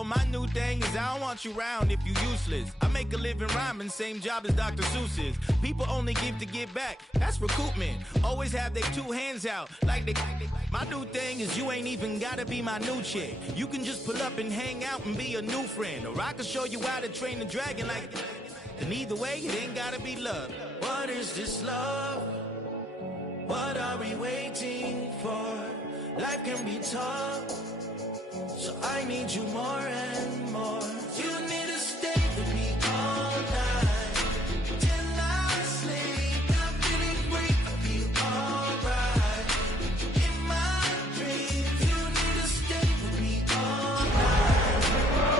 Well, my new thing is I don't want you round if you useless. I make a living rhyming, same job as Dr. Seuss's. People only give to give back, that's recoupment. Always have their two hands out, like they. My new thing is you ain't even gotta be my new chick. You can just pull up and hang out and be a new friend. Or I can show you how to train the dragon like. And either way, it ain't gotta be love. What is this love? What are we waiting for? Life can be tough, so I need you more and more. You need to stay with me all night till I sleep. I'm feeling great, I feel alright. In my dreams, you need to stay with me all night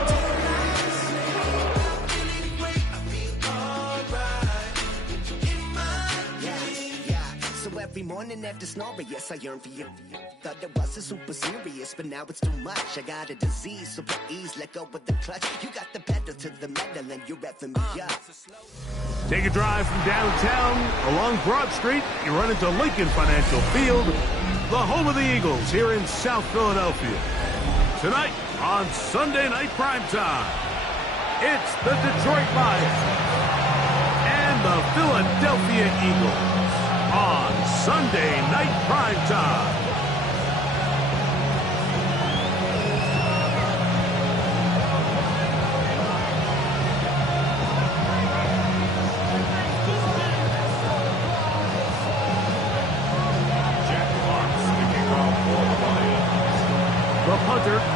till I sleep. I'm feeling great, I feel alright. In my dreams. Yeah. So every morning after snoring, yes, I yearn for you. Thought it wasn't super serious, but now it's too much. I got a disease, so please let go with the clutch. You got the pedal to the metal and you're revving me up. Take a drive from downtown along Broad Street. You run into Lincoln Financial Field, the home of the Eagles here in South Philadelphia. Tonight on Sunday Night Primetime, it's the Detroit Lions and the Philadelphia Eagles on Sunday Night Primetime.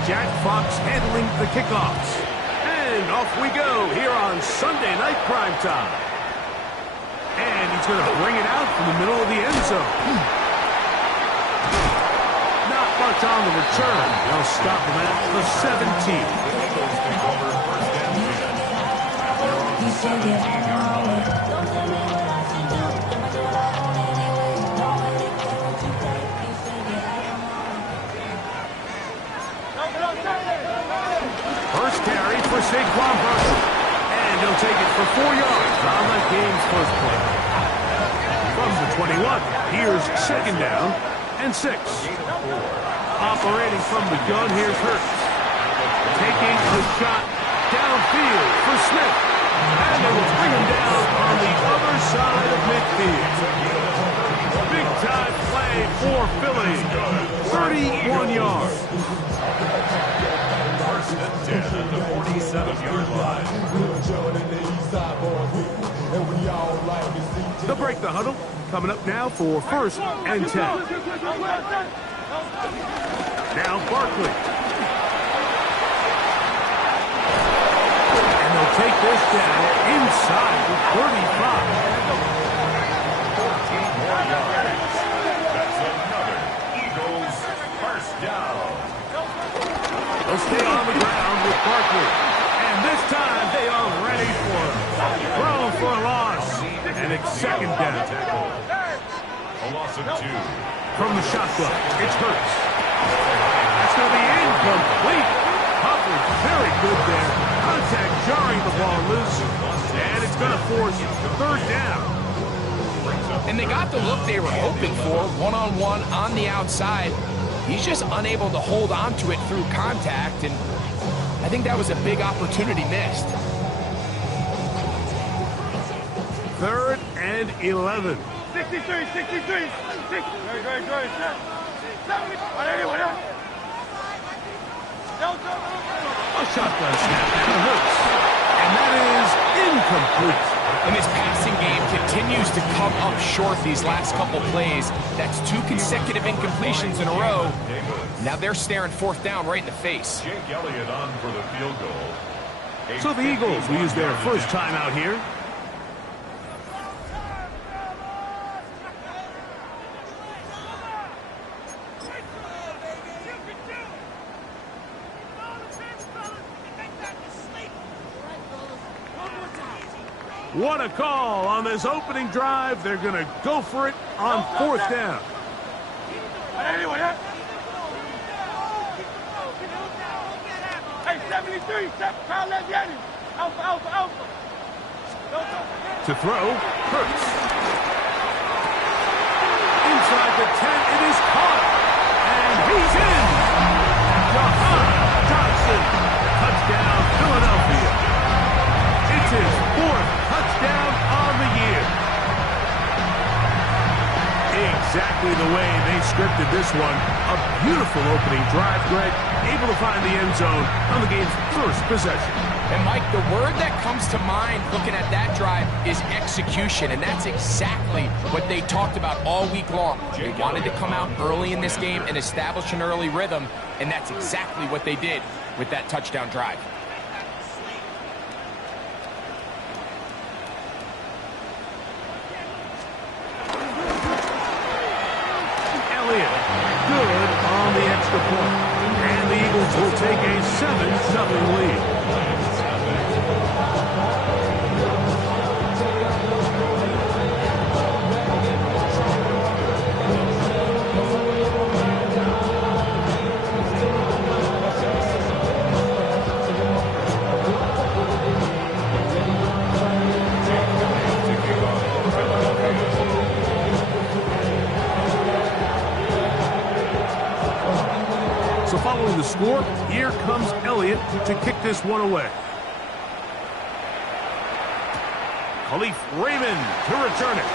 Jack Fox handling the kickoffs. And off we go here on Sunday Night Primetime. And he's going to bring it out from the middle of the end zone. Not much on the return. They'll stop him at the 17. First carry for Saquon Barkley. And he'll take it for 4 yards on the game's first play. From the 21, here's second down and 6. Operating from the gun, here's Hurts. Taking a shot downfield for Smith. And they will bring him down on the other side of midfield. Big time play for Philly. 31 yards. First and 10 at the 47-yard line. They'll break the huddle. Coming up now for first and 10. Now Barkley. And they'll take this down inside the 35. 14 more yards. That's another Eagles first down. They'll stay on the ground with Barkley. And this time they are ready for him. Thrown for a loss. And it's second down. A loss of 2. From the shotgun, it's Hurts. That's going to be incomplete. Hubbard, very good there. Contact jarring the ball loose. And it's going to force third down. And they got the look they were hoping for, one-on-one on the outside. He's just unable to hold on to it through contact, and I think that was a big opportunity missed. Third and 11. 63. A shotgun snap and Hurts. And that is incomplete. And his passing game continues to come up short these last couple plays. That's 2 consecutive incompletions in a row. Now they're staring fourth down right in the face. Jake Elliott on for the field goal. So the Eagles will use their first time out here. What a call on this opening drive. They're going to go for it on fourth down. Hey, 73, Carl Leviani. Alpha. To throw, Hurts. Inside the 10, it is caught. And he's in. Jahan Johnson, this one. A beautiful opening drive, Greg. Able to find the end zone on the game's first possession. And, Mike, the word that comes to mind looking at that drive is execution, and that's exactly what they talked about all week long. They wanted to come out early in this game and establish an early rhythm, and that's exactly what they did with that touchdown drive. Elliott, good on the extra point. And the Eagles will take a 7-0 lead. So following the score, here comes Elliott to kick this one away. Khalif Raymond to return it.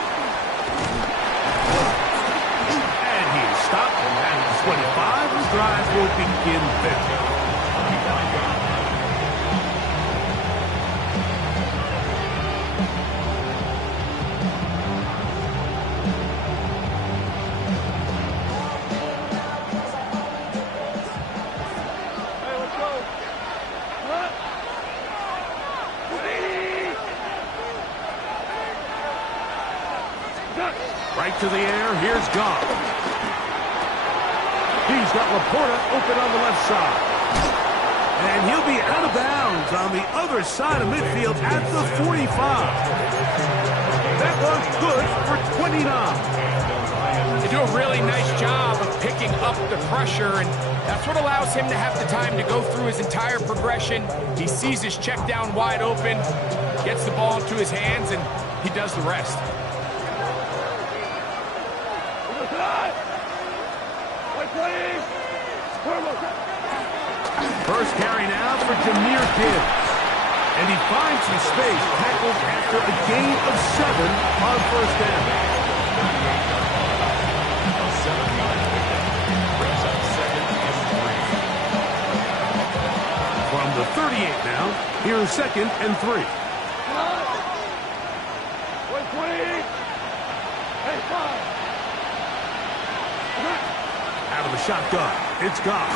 And he is stopped at 25. The drive will begin 50. Right to the air, here's Goff. He's got Laporta open on the left side. And he'll be out of bounds on the other side of midfield at the 45. That was good for 29. They do a really nice job of picking up the pressure, and that's what allows him to have the time to go through his entire progression. He sees his check down wide open, gets the ball into his hands, and he does the rest. First carry now for Jahmyr Gibbs. And he finds some space, tackled after a gain of 7 on first down. From the 38 now, here's 2nd and 3. Out of the shotgun, it's Goff.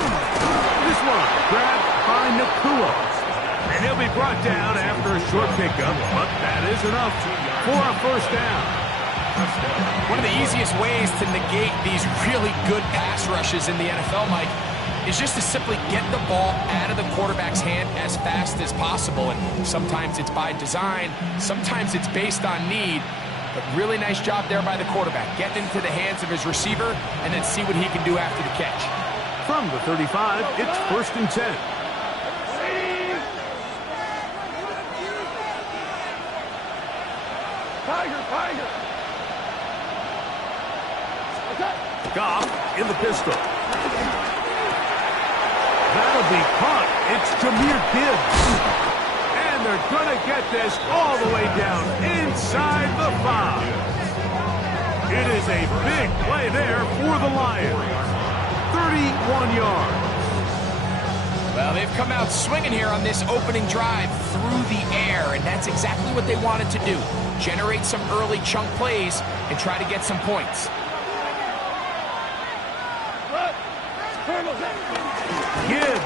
This one grabbed by Nakua. And he'll be brought down after a short pickup, but that is enough for a first down. One of the easiest ways to negate these really good pass rushes in the NFL, Mike, is just to simply get the ball out of the quarterback's hand as fast as possible. And sometimes it's by design, sometimes it's based on need. But really nice job there by the quarterback. Get into the hands of his receiver and then see what he can do after the catch. From the 35, it's 1st and 10. Tiger. Goff in the pistol. That'll be caught. It's Jahmyr Gibbs. And they're going to get this all the way down inside the 5. It is a big play there for the Lions. 31 yards. Well, they've come out swinging here on this opening drive through the air, and that's exactly what they wanted to do. Generate some early chunk plays and try to get some points. Gibbs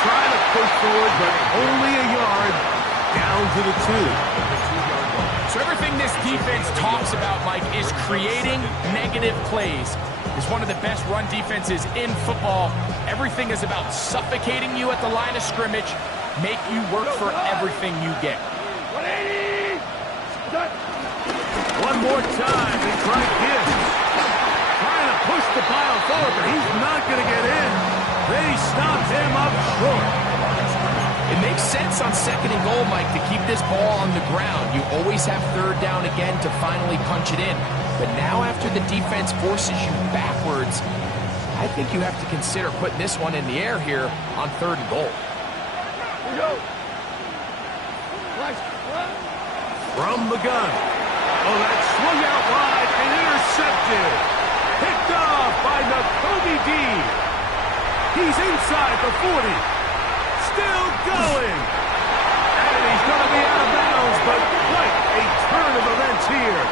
trying to push forward, but only a yard down to the 2. So everything this defense talks about, Mike, is creating negative plays. It's one of the best run defenses in football. Everything is about suffocating you at the line of scrimmage, make you work for everything you get. 180! One more time, they try Gibbs. Trying to push the pile forward, but he's not going to get in. They stopped him up short. It makes sense on 2nd and goal, Mike, to keep this ball on the ground. You always have 3rd down again to finally punch it in. But now after the defense forces you backwards, I think you have to consider putting this one in the air here on 3rd and goal. Here we go. From the gun. Oh, that swung out wide and intercepted. Picked off by Nakobe Dean. He's inside the 40. Still going. And he's going to be out of bounds, but quite a turn of events here.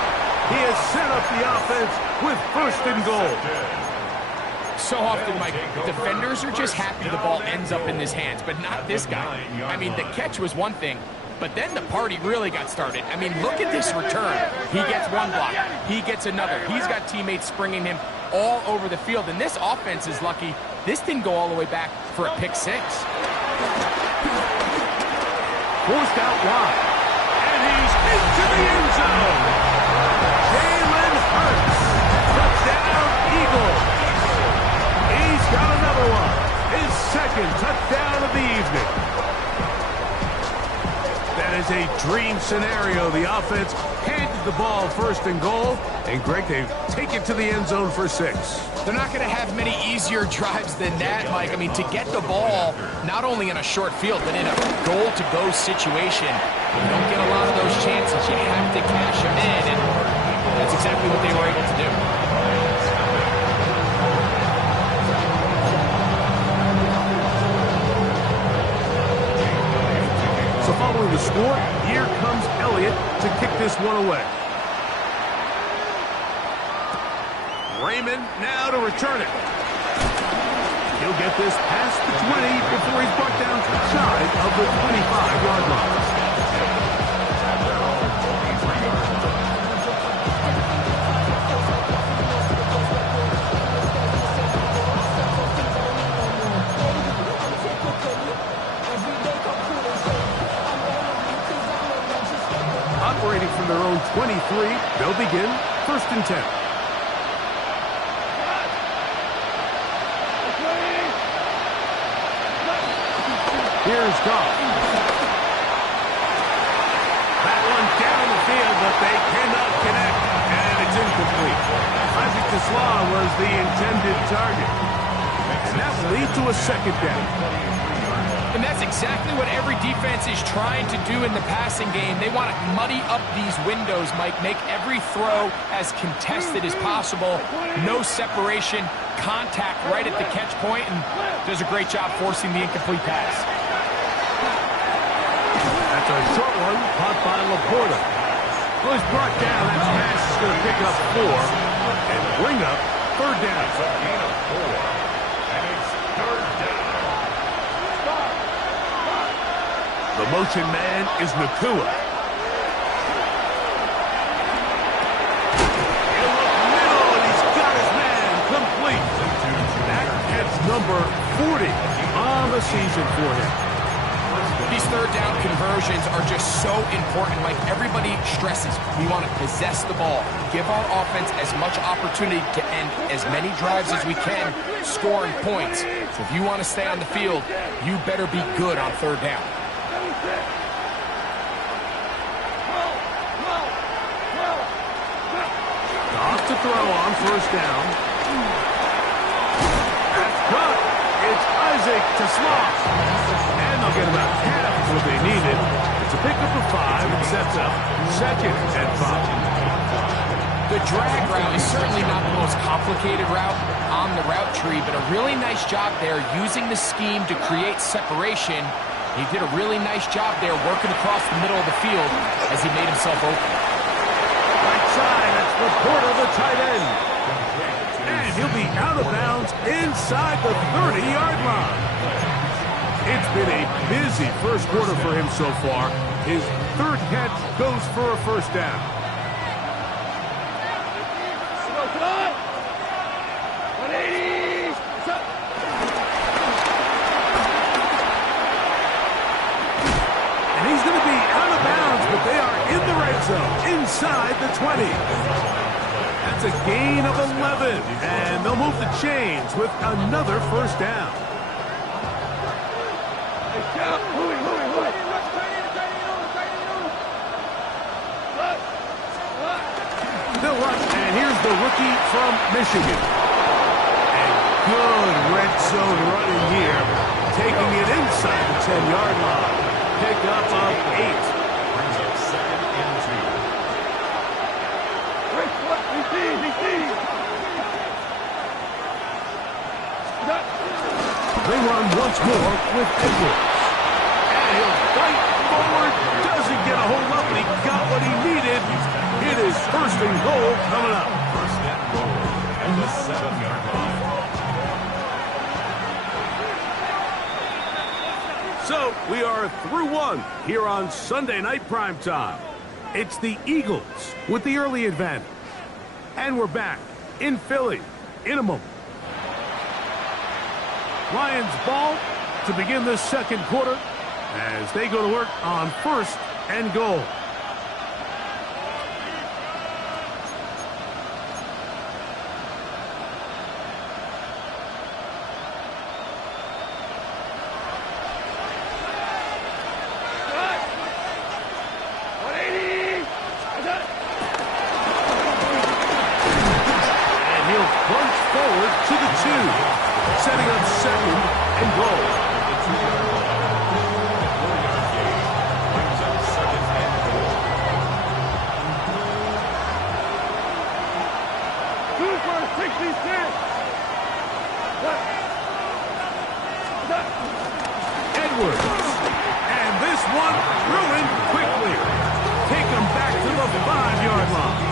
He has set up the offense with 1st and goal. So often, Mike, defenders are just happy the ball ends up in his hands, but not this guy. I mean, the catch was one thing, but then the party really got started. I mean, look at this return. He gets one block. He gets another. He's got teammates springing him all over the field, and this offense is lucky. This didn't go all the way back for a pick 6. Forced out wide, and he's into the end zone. Jalen Hurts, touchdown Eagles. He's got another one, his 2nd touchdown of the evening. That is a dream scenario. The offense handed the ball 1st and goal, and Greg, they take it to the end zone for 6. They're not going to have many easier drives than that, Mike. I mean, to get the ball, not only in a short field, but in a goal-to-go situation, you don't get a lot of those chances. You have to cash them in, and that's exactly what they were able to do. So following the score, here comes Elliott to kick this one away. Raymond now to return it. He'll get this past the 20 before he's brought down shy of the 25-yard line. Operating from their own 23, they'll begin 1st and 10. Here's Goff. That one down the field, but they cannot connect, and it's incomplete. Isaac Tesla was the intended target, and that will lead to a 2nd down. And that's exactly what every defense is trying to do in the passing game. They want to muddy up these windows, Mike, make every throw as contested as possible. No separation, contact right at the catch point, and does a great job forcing the incomplete pass. That's a short one, caught by Laporta. Well, he's brought down. That pass is going to pick up 4 and bring up 3rd down. The motion man is Nakua. He'll look middle, and he's got his man complete. That catch number 40 on the season for him. These 3rd down conversions are just so important. Like everybody stresses, we want to possess the ball, give our offense as much opportunity to end as many drives as we can, scoring points. So if you want to stay on the field, you better be good on 3rd down. Off to throw on 1st down. That's good. It's Isaac Tesla. And they'll get about half of what they needed. It's a pickup of 5 and sets up 2nd and 5. The drag route is certainly not the most complicated route on the route tree, but a really nice job there using the scheme to create separation. He did a really nice job there working across the middle of the field as he made himself open. Right side, that's Laporta, the tight end. And he'll be out of bounds inside the 30-yard line. It's been a busy 1st quarter for him so far. His 3rd catch goes for a 1st down. And he's going to be out of bounds, but they are in the red zone, inside the 20. That's a gain of 11, and they'll move the chains with another 1st down. They'll rush, and here's the rookie from Michigan. And good red zone running here, taking it inside the 10-yard line. Pick up of 8. Brings up 2nd and 2. run once more with Edwards. And he'll fight forward. Doesn't get a hold up, but he got what he needed. It is first and goal coming up. First and goal at the 7-yard line. So we are through one here on Sunday Night Primetime. It's the Eagles with the early advantage. And we're back in Philly in a moment. Lions ball to begin this second quarter as they go to work on first and goal. Setting up second and goal. Edwards. And this one ruined quickly. Take him back to the 5-yard line.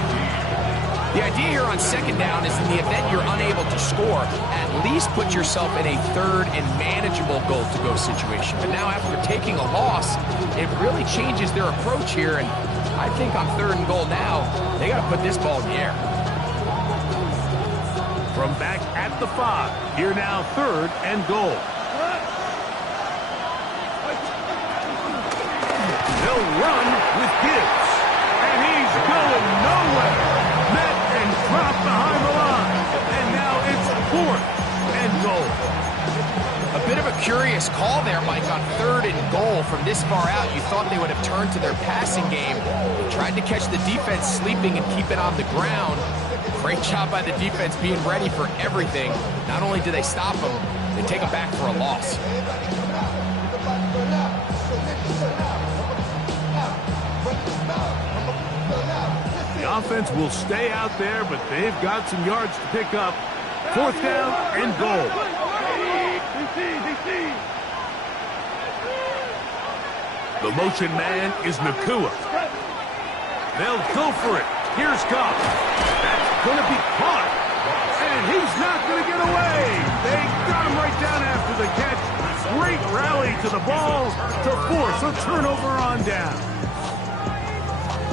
The idea here on second down is in the event you're unable to score, at least put yourself in a third and manageable goal-to-go situation. But now after taking a loss, it really changes their approach here, and I think on third and goal now, they got to put this ball in the air. From back at the 5, here now third and goal. They'll run with Gibbs, and he's going nowhere. Met and dropped behind the line, and now it's fourth and goal. A bit of a curious call there, Mike, on third and goal from this far out. You thought they would have turned to their passing game, tried to catch the defense sleeping and keep it on the ground. Great job by the defense being ready for everything. Not only do they stop them, they take them back for a loss. The offense will stay out there, but they've got some yards to pick up. Fourth down and goal. The motion man is Nakua. They'll go for it. Here's Goff. That's going to be caught. And he's not going to get away. They got him right down after the catch. Great rally to the ball to force a turnover on down.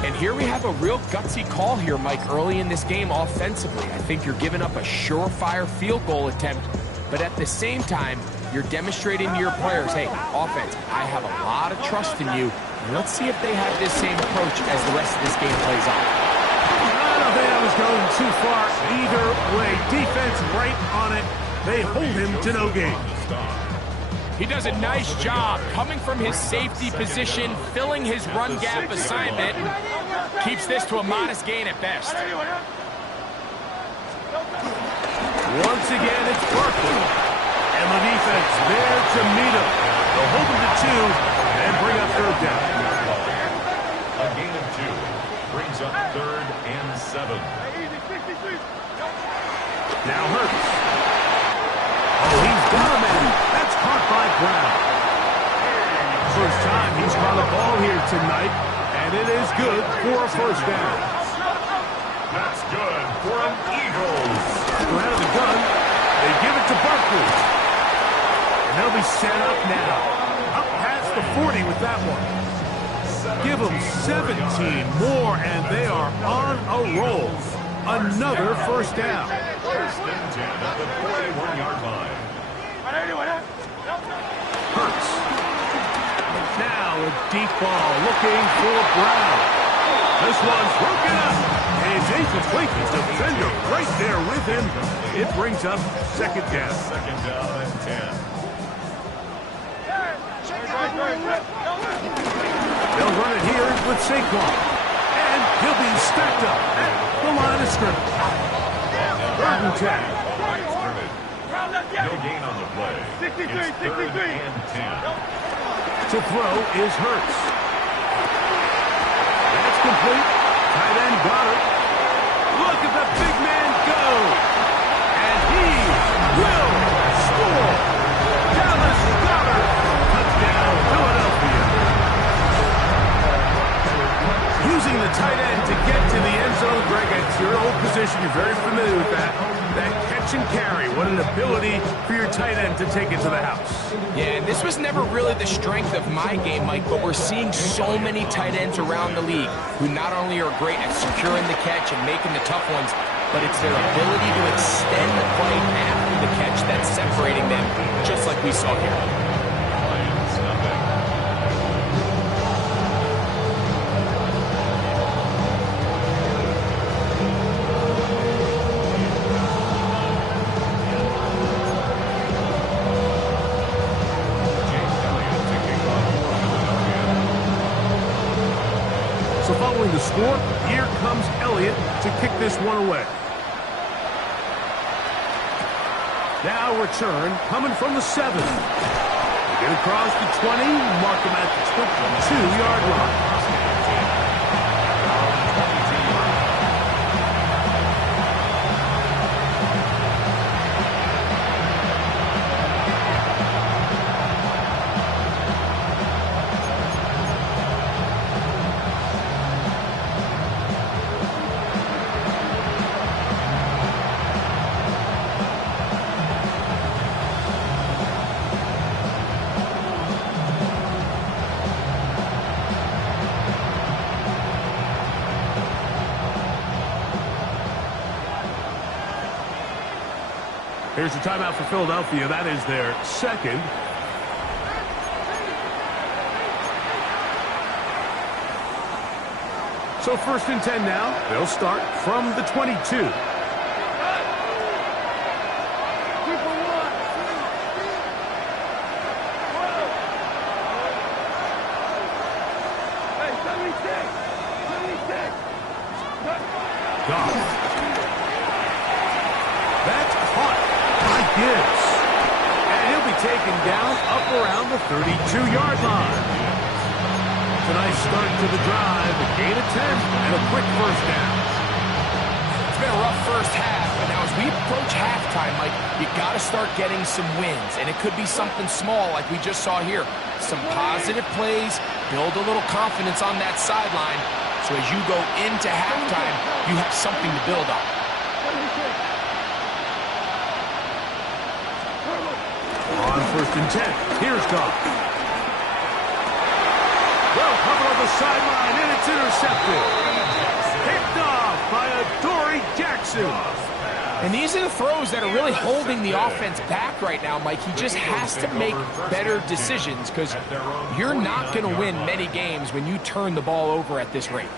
And here we have a real gutsy call here, Mike, early in this game offensively. I think you're giving up a surefire field goal attempt, but at the same time, you're demonstrating to your players, hey, offense, I have a lot of trust in you. Let's see if they have this same approach as the rest of this game plays out. I don't think I was going too far either way. Defense right on it. They hold him to no gain. He does a nice job coming from his safety position, filling his run gap assignment, keeps this to a modest gain at best. Once again, it's Barkley. And the defense there to meet him. They'll hold him to 2 and bring up third down. A gain of 2 brings up third and 7. Now Hurts. Oh, he's got him, and that's caught by Brown. First time he's caught a ball here tonight, and it is good for a first down. That's good for an Eagles. They're out of the gun. They give it to Barkley. And they'll be set up now. Up past the 40 with that one. Give them 17 more, and they are on a roll. Another first down. First and 10 at the 41-yard line. Hurts. Now a deep ball looking for Brown. This one's broken up. And it's incomplete. The defender right there with him. It brings up second down. Second down and 10. They'll run it here with Saquon. And he'll be stacked up at the line of scrimmage. Third and 10. No gain on the play. It's third and 10. To throw is Hurts. That's complete. Tight end got it. Look at the big man go. And he will score. Dallas ability for your tight end to take it to the house. Yeah, and this was never really the strength of my game, Mike, but we're seeing so many tight ends around the league who not only are great at securing the catch and making the tough ones, but it's their ability to extend the play after the catch that's separating them, just like we saw here. So following the score, here comes Elliott to kick this one away. Now return coming from the 7. Get across the 20, mark him at the 22-yard line. Here's a timeout for Philadelphia. That is their second. So 1st and 10 now. They'll start from the 22. Taken down up around the 32-yard line. It's a nice start to the drive, a gain of 10, and a quick first down. It's been a rough first half, but now as we approach halftime, Mike, you got to start getting some wins, and it could be something small like we just saw here. Some positive plays, build a little confidence on that sideline, so as you go into halftime, you have something to build on. On 1st and 10, here's Goff. Well covered on the sideline, and it's intercepted. Picked off by Adoree Jackson. And these are the throws that are really holding the offense back right now, Mike. He just has to make better decisions because you're not going to win many games when you turn the ball over at this rate.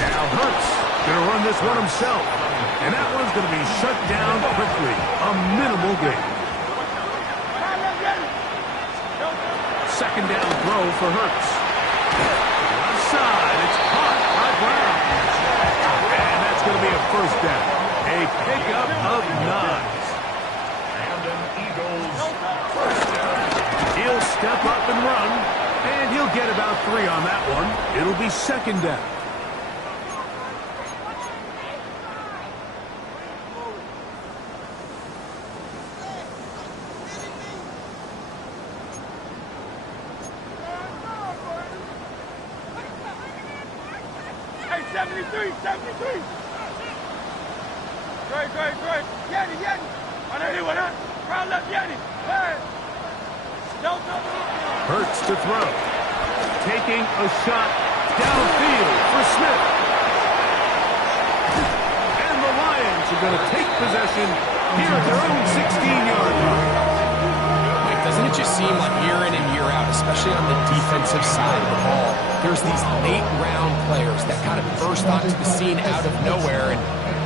Now Hurts going to run this one himself. And that one's going to be shut down quickly. A minimal gain. Second down throw for Hurts. Left side, it's caught by Brown. And that's going to be a first down. A pickup of 9. And an Eagles first down. He'll step up and run. And he'll get about 3 on that one. It'll be second down. Hurts to throw. Taking a shot downfield for Smith. And the Lions are going to take possession here at their own 16-yard line. Mike, doesn't it just seem like year in and year out, especially on the defensive side of the ball, there's these late-round players that kind of burst onto the scene out of nowhere, and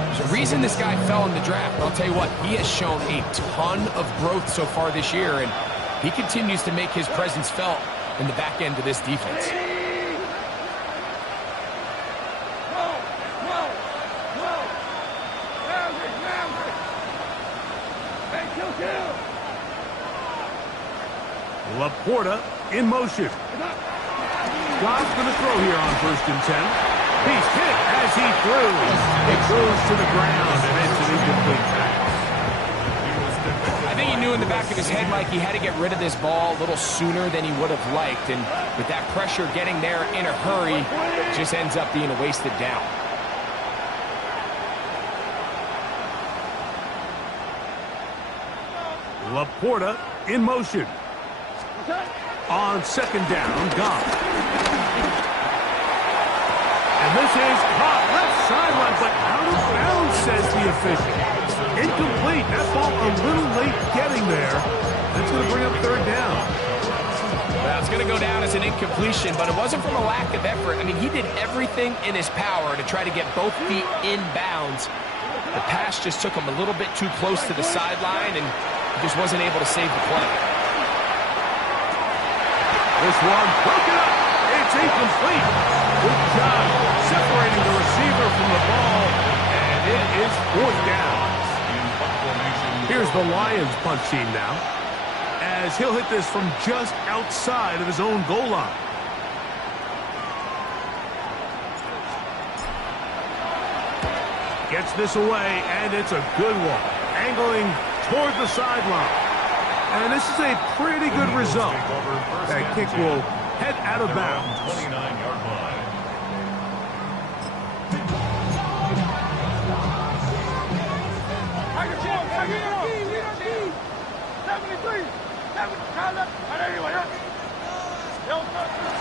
there's a reason this guy fell in the draft. But I'll tell you what, he has shown a ton of growth so far this year, and he continues to make his presence felt in the back end of this defense. Laporta in motion. Goff's going to throw here on 1st and 10. He's hit as he throws. It goes to the ground, and it's an incomplete pass. I think he knew in the back of his head, Mike, he had to get rid of this ball a little sooner than he would have liked. And with that pressure getting there in a hurry, it just ends up being a wasted down. Laporta in motion. On second down, Goff. And this is caught left sideline, but out of bounds, says the official. Incomplete. That ball a little late getting there. That's going to bring up third down. Well, it's going to go down as an incompletion, but it wasn't from a lack of effort. I mean, he did everything in his power to try to get both feet in bounds. The pass just took him a little bit too close to the sideline, and he just wasn't able to save the play. This one broken up. It's incomplete. Good job separating the receiver from the ball, and it is fourth down. Here's the Lions punt team now, as he'll hit this from just outside of his own goal line. Gets this away, and it's a good one. Angling toward the sideline. And this is a pretty good result. That kick will head out of bounds. 29-yard line.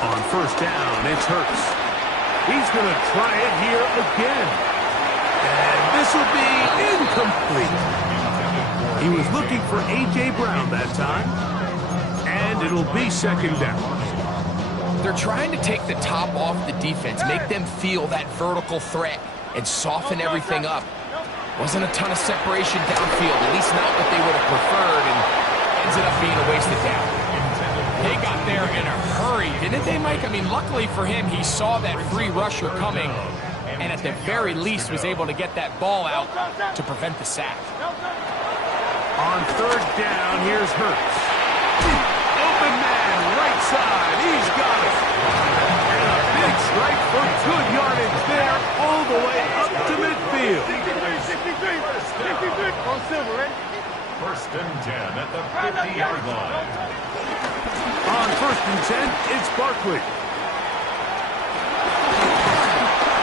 On first down, it's Hurts. He's going to try it here again. And this will be incomplete. He was looking for A.J. Brown that time. And it'll be second down. They're trying to take the top off the defense, make them feel that vertical threat, and soften everything up. Wasn't a ton of separation downfield, at least not what they would have preferred, and ended up being a wasted down. They got there in a hurry, didn't they, Mike? I mean, luckily for him, he saw that free rusher coming, and at the very least was able to get that ball out to prevent the sack. On third down, here's Hurts. Open man, right side. He's got it. And a big strike for good yardage there all the way up to midfield. First and 10 at the 50-yard line. On first and 10, it's Barkley.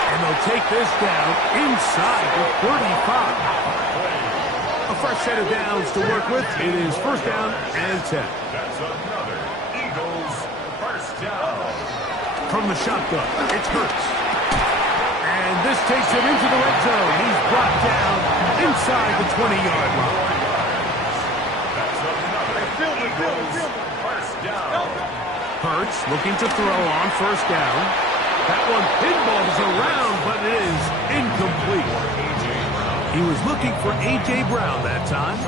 And they'll take this down inside the 35. A fresh set of downs to work with. It is first down and 10. That's another Eagles first down. From the shotgun, it's Hurts. And this takes him into the red zone. He's brought down inside the 20-yard line. That's another Eagles first down. Hurts looking to throw on first down. That one pinballs around, but it is incomplete. He was looking for A.J. Brown that time.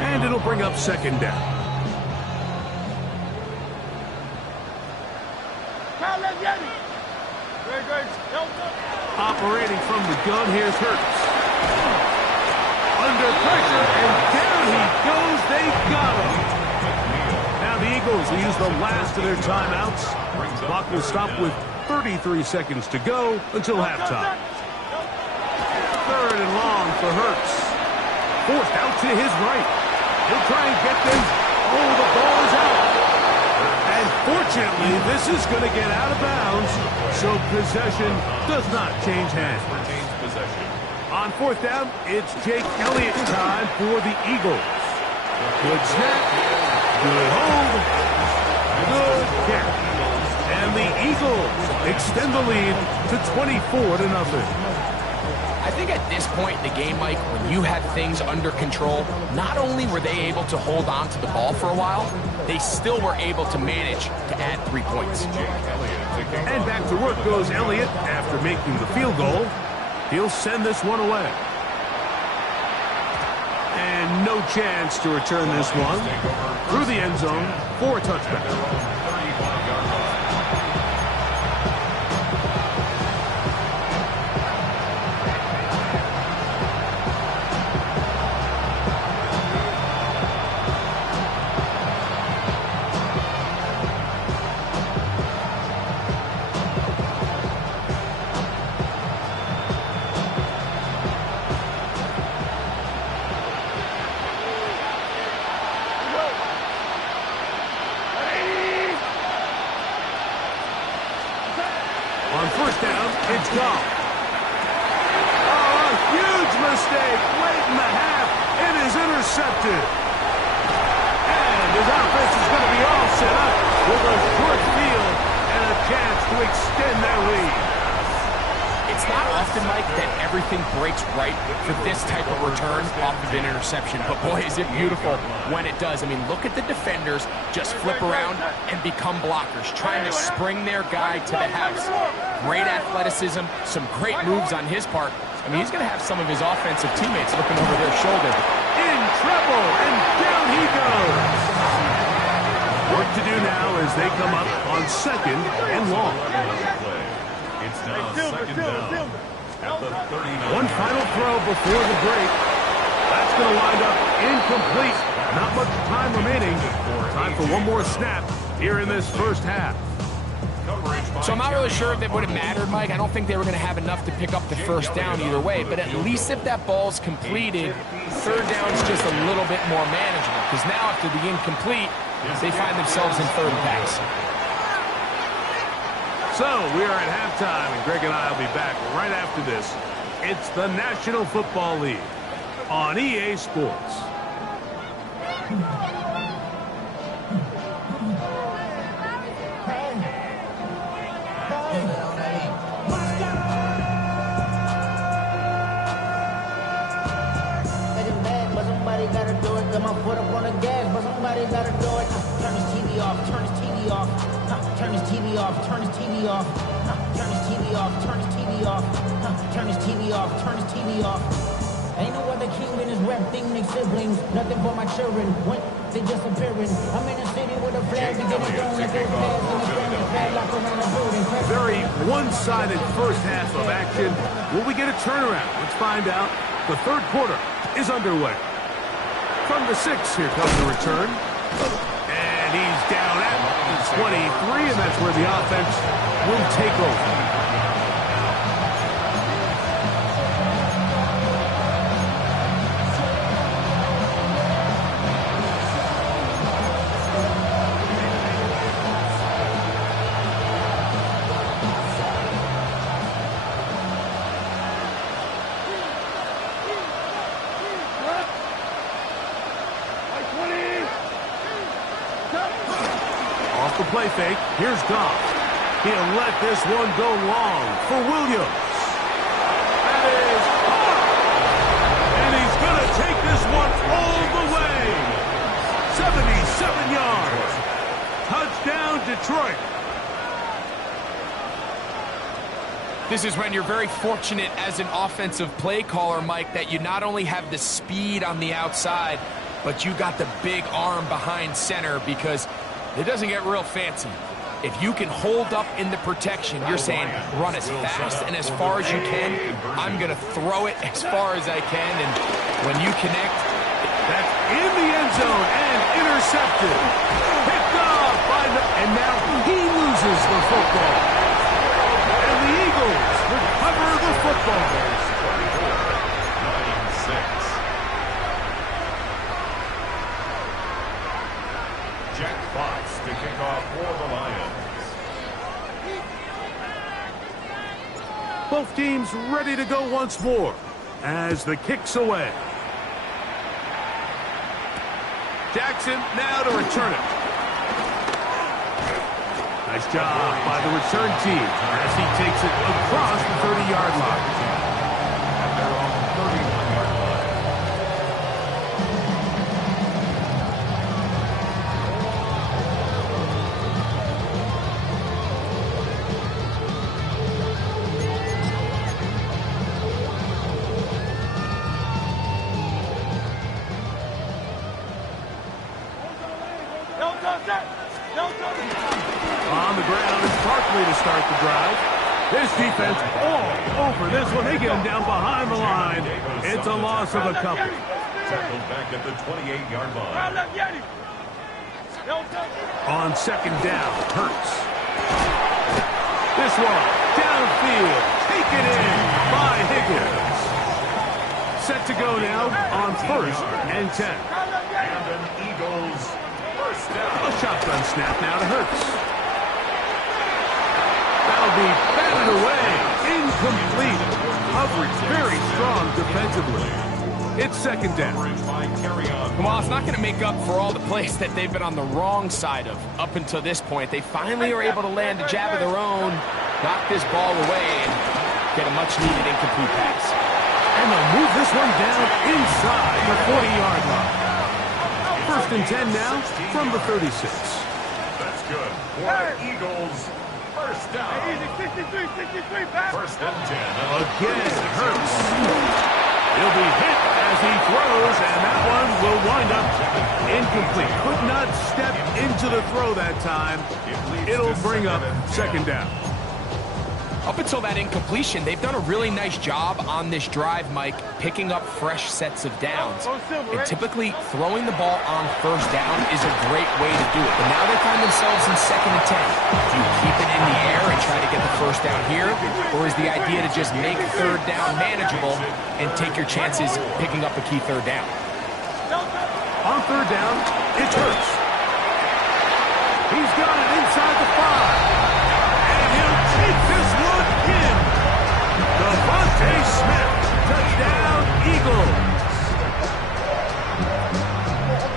And it'll bring up second down. Operating from the gun, here's Hurts. Under pressure, and down he goes. They got him. Now the Eagles will use the last of their timeouts. Clock will stop with 33 seconds to go until halftime. Third and long for Hurts. Forced out to his right. He'll try and get them. Oh, the ball is out. And fortunately, this is going to get out of bounds, so possession does not change hands. On fourth down, it's Jake Elliott time for the Eagles. Good snap. Good hold. Good catch. And the Eagles extend the lead to 24-0. I think at this point in the game, Mike, when you have things under control, not only were they able to hold on to the ball for a while, they still were able to manage to add 3 points. And back to work goes Elliott after making the field goal. He'll send this one away. And no chance to return this one through the end zone for a touchback. On first down, it's Goff. Oh, a huge mistake late in the half. It is intercepted. set up with a short field and a chance to extend their lead. It's not often, Mike, that everything breaks right for this type of return off of an interception. But boy, is it beautiful when it does. I mean, look at the defenders just flip around and become blockers, trying to spring their guy to the house. Great athleticism, some great moves on his part. I mean, he's going to have some of his offensive teammates looking over their shoulder. In trouble, and down he goes. Work to do now as they come up on 2nd and long. It's now 2nd down at the 39. One final throw before the break. That's going to wind up incomplete. Not much time remaining. Time for one more snap here in this first half. So I'm not really sure if it would have mattered, Mike. I don't think they were going to have enough to pick up the first down either way. But at least if that ball's completed, 3rd down's just a little bit more manageable. Because now after the incomplete, they find themselves in 3rd and pass. So we are at halftime, and Greg and I will be back right after this. It's the National Football League on EA Sports. Gotta do it, got my foot up on the gas, but somebody gotta do it. Turn his TV off, turn his TV off. Turn his TV off, turn his TV off. Turn his TV off, turn his TV off. Turn his TV off, turn his TV off. Ain't no other king in this rap thing, make siblings. Nothing for my children, when they disappearing. I'm in a city with a flag, we get it going like those flags in the ground, the flag lock around the building. Very one-sided first half of action. Will we get a turnaround? Let's find out. The 3rd quarter is underway. From the 6, here comes the return. And he's down at the 23, and that's where the offense will take over. Off the play fake, here's Goff. He'll let this one go long for Williams. That is hard. And he's going to take this one all the way. 77 yards. Touchdown, Detroit. This is when you're very fortunate as an offensive play caller, Mike, that you not only have the speed on the outside, but you got the big arm behind center, because it doesn't get real fancy. If you can hold up in the protection, you're saying run as fast and as far as you can. I'm going to throw it as far as I can, and when you connect, that's in the end zone and intercepted. Picked off by and now he loses the football. And the Eagles recover the football. 9-6. Jack Fox to kick off for the Lions. Both teams ready to go once more as the kick's away. Jackson now to return it. Nice job by the return team as he takes it across the 30-yard line. At their own 31-yard line. On the ground is Barkley to start the drive. This defense all over this one. They get him down behind the line. It's a loss of a couple. Tackled back at the 28-yard line. On 2nd down, Hurts. This one, downfield, taken in by Higgins. Set to go now on 1st and 10. And an Eagles first down. A shotgun snap now to Hurts. That'll be batted away. Incomplete. Coverage very strong defensively. It's second down. Well, it's not going to make up for all the plays that they've been on the wrong side of up until this point. They finally are able to land a jab of their own, knock this ball away, and get a much-needed incomplete pass. And they'll move this one down inside the 40-yard line. First and 10 now from the 36. That's good. For Eagles, first down. 63, pass. First and 10. Again, Hurts. He'll be hit as he throws, and that one will wind up incomplete. Could not step into the throw that time. It'll bring up second down. Up until that incompletion, they've done a really nice job on this drive, Mike, picking up fresh sets of downs. And typically, throwing the ball on first down is a great way to do it. But now they find themselves in second and 10. Do you keep it in the air and try to get the first down here? Or is the idea to just make third down manageable and take your chances picking up a key third down? On third down, it's Hurts. He's got it inside the 5. And he'll take this one in. Devontae Smith, touchdown, Eagles.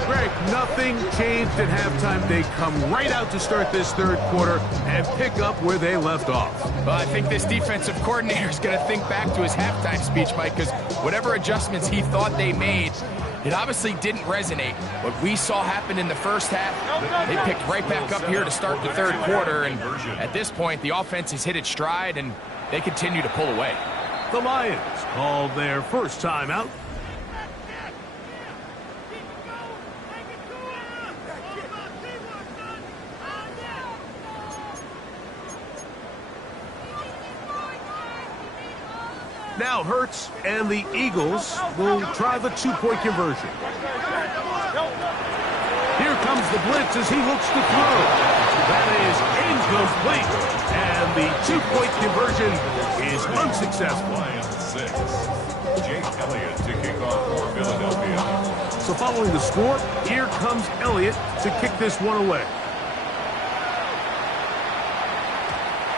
Greg, nothing changed at halftime. They come right out to start this third quarter and pick up where they left off. Well, I think this defensive coordinator is going to think back to his halftime speech, Mike, because whatever adjustments he thought they made, it obviously didn't resonate. What we saw happen in the first half, they picked right back up here to start the third quarter, and at this point, the offense has hit its stride, and they continue to pull away. The Lions called their first time out. Now Hurts and the Eagles will try the two-point conversion. Here comes the blitz as he looks to throw. That is incomplete. And the two-point conversion is unsuccessful. Lions 6. Jake Elliott to kick off for Philadelphia. So following the score, here comes Elliott to kick this one away.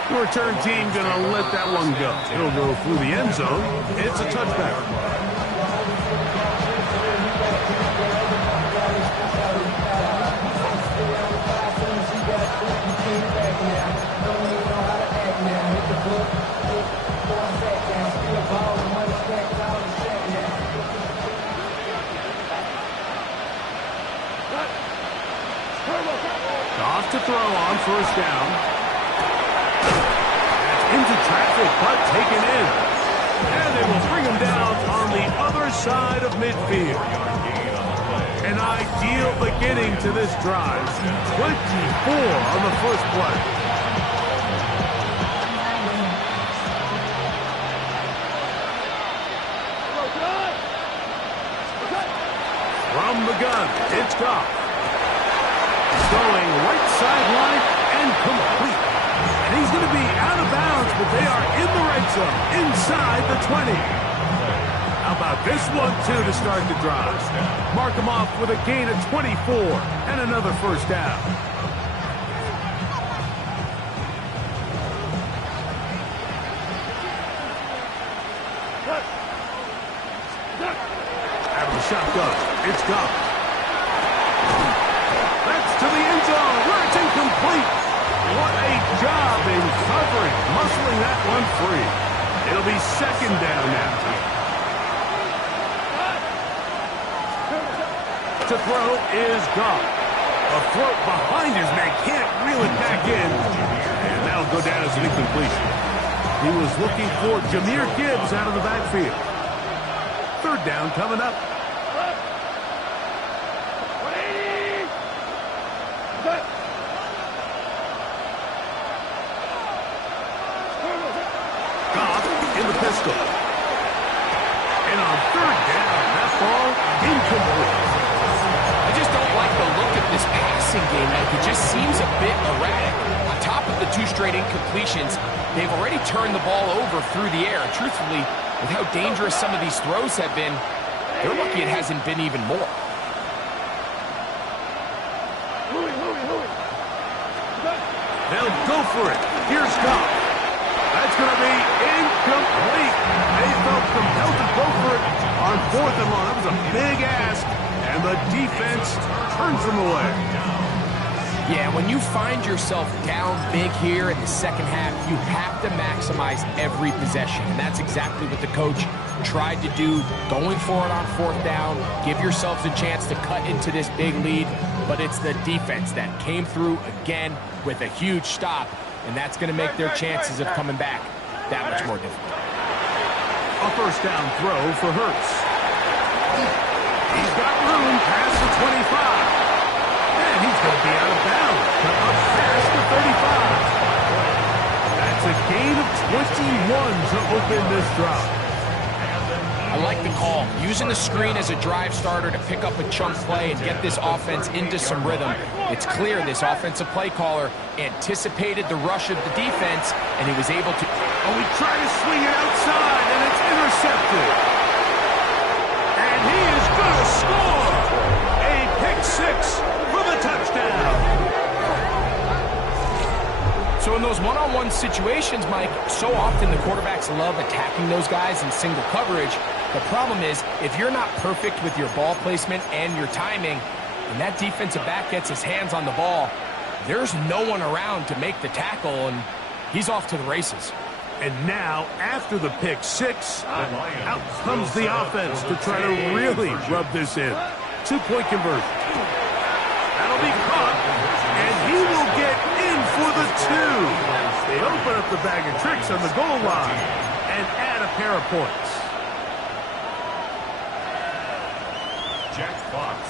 The return team going to let that one go. It'll go through the end zone. It's a touchback. Off to throw on first down. Into traffic, but taken in. And they will bring him down on the other side of midfield. An ideal beginning to this drive. 24 on the first play. From the gun, it's Goff. Going right sideline and complete. And he's going to be out of bounds, but they are in the red zone, inside the 20. How about this one, too, to start the drive? Mark him off with a gain of 24 and another first down. Out of the shotgun, it's Goff. That's to the end zone, where it's incomplete. What a job in covering, muscling that one free. It'll be second down now. To throw is Goff. A throw behind his man, can't reel it back in. And that'll go down as an incompletion. He was looking for Jahmyr Gibbs out of the backfield. Third down coming up. Pistol. And on third down, that ball incomplete. I just don't like the look of this passing game, Mike. It just seems a bit erratic. On top of the two straight incompletions, they've already turned the ball over through the air. Truthfully, with how dangerous some of these throws have been, they're lucky it hasn't been even more. They'll go for it. Here's Goff. That's going to be incomplete. They felt compelled to go for it on 4th and long. That was a big ask, and the defense turns them away. Yeah, when you find yourself down big here in the second half, you have to maximize every possession. And that's exactly what the coach tried to do, going for it on 4th down. Give yourselves a chance to cut into this big lead. But it's the defense that came through again with a huge stop. And that's going to make their chances of coming back that much more difficult. A first down throw for Hurts. He's got room past the 25. And he's going to be out of bounds. Cut up past the 35. That's a gain of 21 to open this drive. I like the call. Using the screen as a drive starter to pick up a chunk play and get this offense into some rhythm. It's clear this offensive play caller anticipated the rush of the defense, and he was able to... Oh, he tried to swing it outside, and it's intercepted. And he is going to score! A pick six for the touchdown. So in those one-on-one situations, Mike, so often the quarterbacks love attacking those guys in single coverage. The problem is, if you're not perfect with your ball placement and your timing, and that defensive back gets his hands on the ball, there's no one around to make the tackle, and he's off to the races. And now, after the pick six, out comes the offense to try to really rub this in. 2-point conversion. That'll be caught, and he will get in for the 2. They open up the bag of tricks on the goal line and add a pair of points.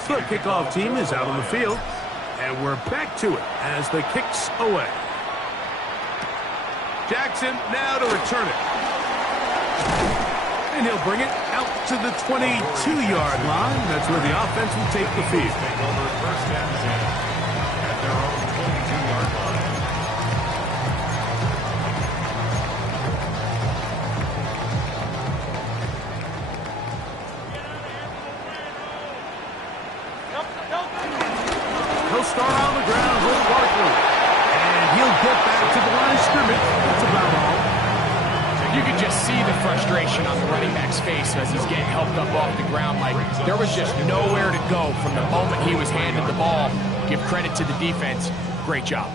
The kickoff team is out on the field, and we're back to it as the kick's away. Jackson now to return it. And he'll bring it out to the 22-yard line. That's where the offense will take the field. First and 10 at their own 22-yard line. He'll start on the ground with Barkley. And he'll get back to the line of scrimmage. That's about all. You could just see the frustration on the running back's face as he's getting helped up off the ground. Like, there was just nowhere to go from the moment he was handed the ball. Give credit to the defense. Great job.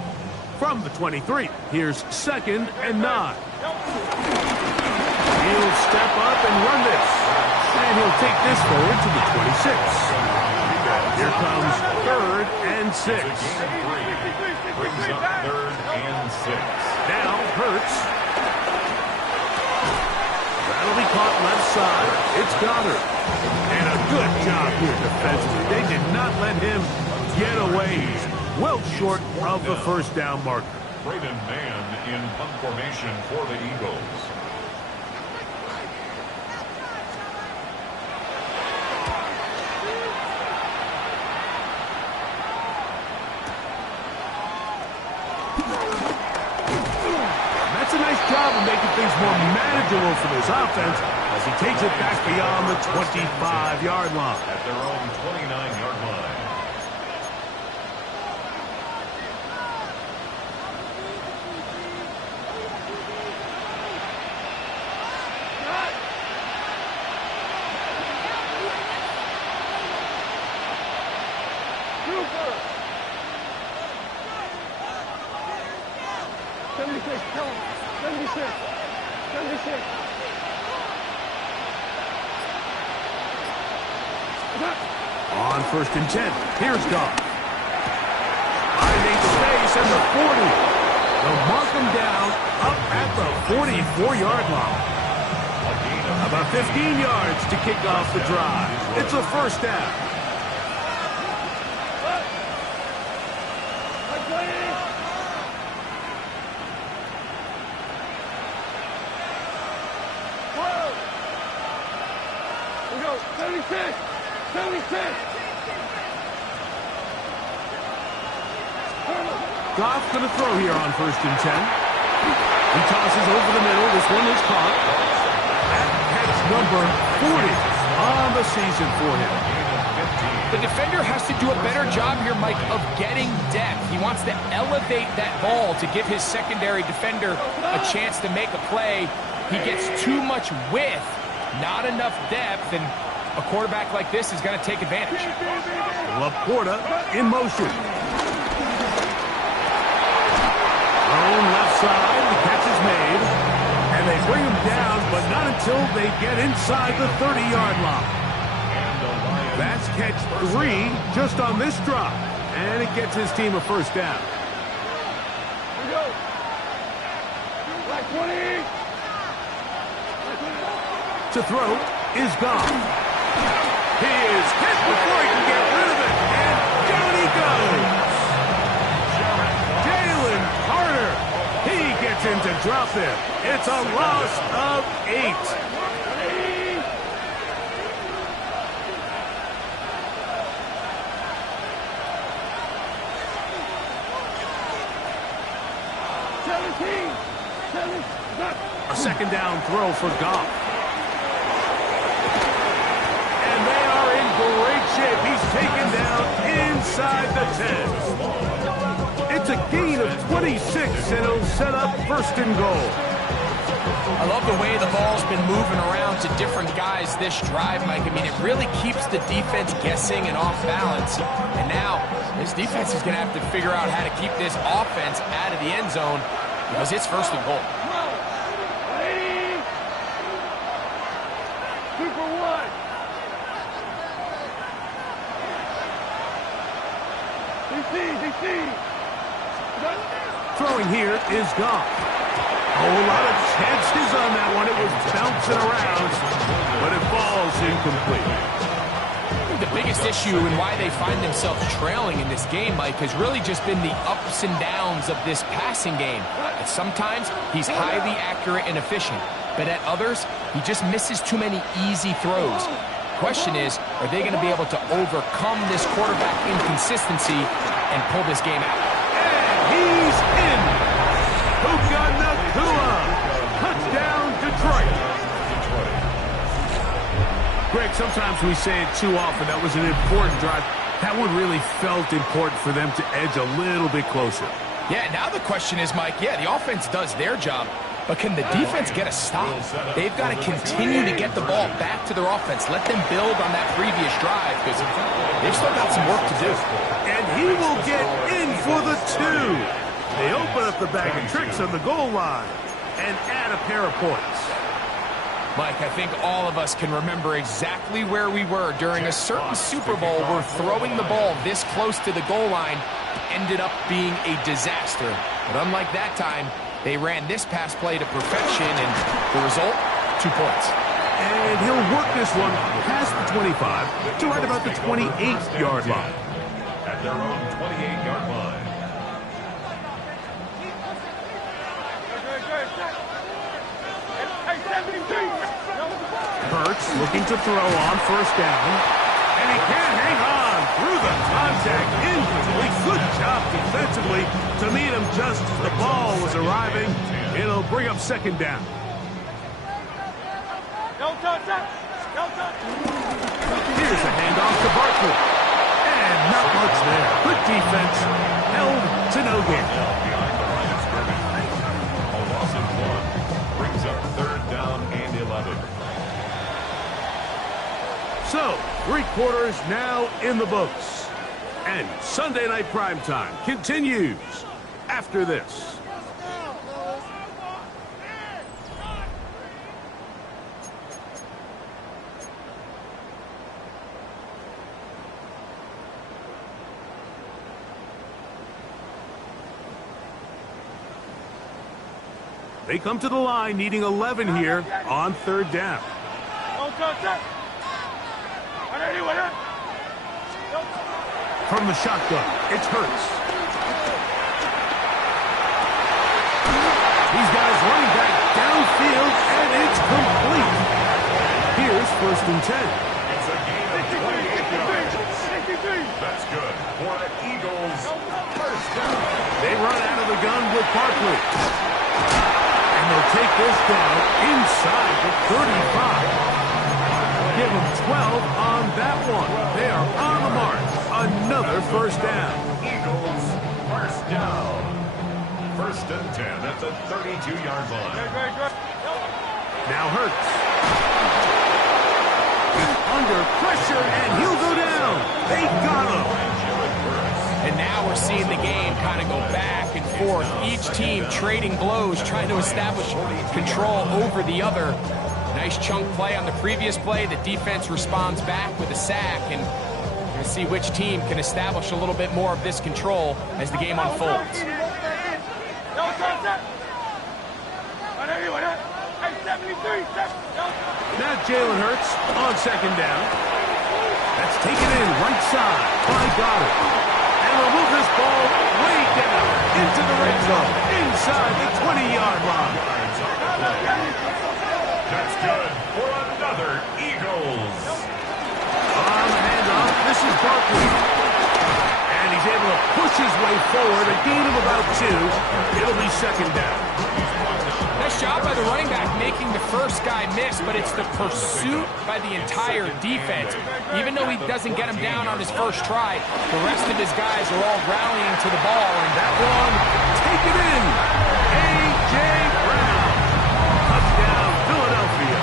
From the 23, here's 2nd and 9. He'll step up and run this. And he'll take this forward to the 26. Here comes 3rd and 6. Brings up 3rd and 6. Now Hurts. That'll be caught left side. It's Goddard. And a good job here defensively. They did not let him get away. He's well short of the first down marker. Braden Mann in punt formation for the Eagles. That's a nice job of making things more manageable for this offense as he takes it back beyond the 25-yard line. At their own 29-yard line. On 1st and 10, here's Goff. Finding space at the 40. They'll mark him down up at the 44-yard line. About 15 yards to kick off the drive. It's a first down. We go, 76! 76! Goff going to throw here on 1st and 10. He tosses over the middle. This one is caught. That's number 40 on the season for him. The defender has to do a better job here, Mike, of getting depth. He wants to elevate that ball to give his secondary defender a chance to make a play. he gets too much width, not enough depth, and a quarterback like this is going to take advantage. Laporta in motion. Thrown left side, the catch is made. And they bring him down, but not until they get inside the 30-yard line. That's catch 3 just on this drop. And it gets his team a first down. Here we go. Like 20. To throw is gone. He is hit before he can get rid of it. And down he goes. Jalen Carter. He gets him to drop it. It's a loss of 8. 17. A second down throw for Goff. And they are in great shape. He's taken down inside the 10. It's a gain of 26, and it'll set up first and goal. I love the way the ball's been moving around to different guys this drive, Mike. I mean, it really keeps the defense guessing and off balance. And now, this defense is going to have to figure out how to keep this offense out of the end zone because it's first and goal. 2 for 1. DC. Throwing here is Goff. A whole lot of chances on that one. It was bouncing around, but it falls incomplete. I think the biggest issue and why they find themselves trailing in this game, Mike, has really just been the ups and downs of this passing game. At sometimes, he's highly accurate and efficient, but at others, he just misses too many easy throws. Question is, are they going to be able to overcome this quarterback inconsistency and pull this game out? And he's in. Puka Nacua. Touchdown, Detroit. Greg, sometimes we say it too often. That was an important drive. That one really felt important for them to edge a little bit closer. Yeah, now the question is, Mike, the offense does their job, but can the defense get a stop? They've got to continue to get the ball back to their offense. Let them build on that previous drive because they've still got some work to do. And he will get in for the 2. They open up the bag of tricks on the goal line and add a pair of points. Mike, I think all of us can remember exactly where we were during a certain Super Bowl where throwing the ball this close to the goal line ended up being a disaster. But unlike that time, they ran this pass play to perfection, and the result, 2 points. And he'll work this one past the 25 to right about the 28-yard line. At their own 28-yard line. Hurts looking to throw on first down. And he can't hang on through the contact. Incomplete. Good job defensively to meet him just as the ball was arriving. It'll bring up second down. Here's a handoff to Barkley. And not much there. Good defense. Held to no gain. A loss of 1 brings up third down and 11. So, 3 quarters now in the books. And Sunday Night Primetime continues after this. They come to the line needing 11 here on third down. From the shotgun, it's Hurts. These guys running back downfield, and it's complete. Here's first and 10. It's a gain of 28 yards. That's good for an Eagles first down. They run out of the gun with Barkley. And they'll take this down inside the 35. Give them 12 on that one. They are on the mark. Another first down. Eagles first down. First and 10 at the 32-yard line. Now Hurts. He's under pressure, and he'll go down. They got him. And now we're seeing the game kind of go back and forth. Each team trading blows, trying to establish control over the other. Nice chunk play on the previous play. The defense responds back with a sack, and we're going to see which team can establish a little bit more of this control as the game unfolds. Now Jalen Hurts on second down. That's taken in right side by Goddard. And we'll move this ball way down into the red zone, inside the 20-yard line. That's good for another Eagles. On the handoff, this is Barkley. And he's able to push his way forward, a gain of about 2. It'll be second down. Nice job by the running back making the first guy miss, but it's the pursuit by the entire defense. Even though he doesn't get him down on his first try, the rest of his guys are all rallying to the ball. And that one, take it in. A.J. Brown. Touchdown, Philadelphia.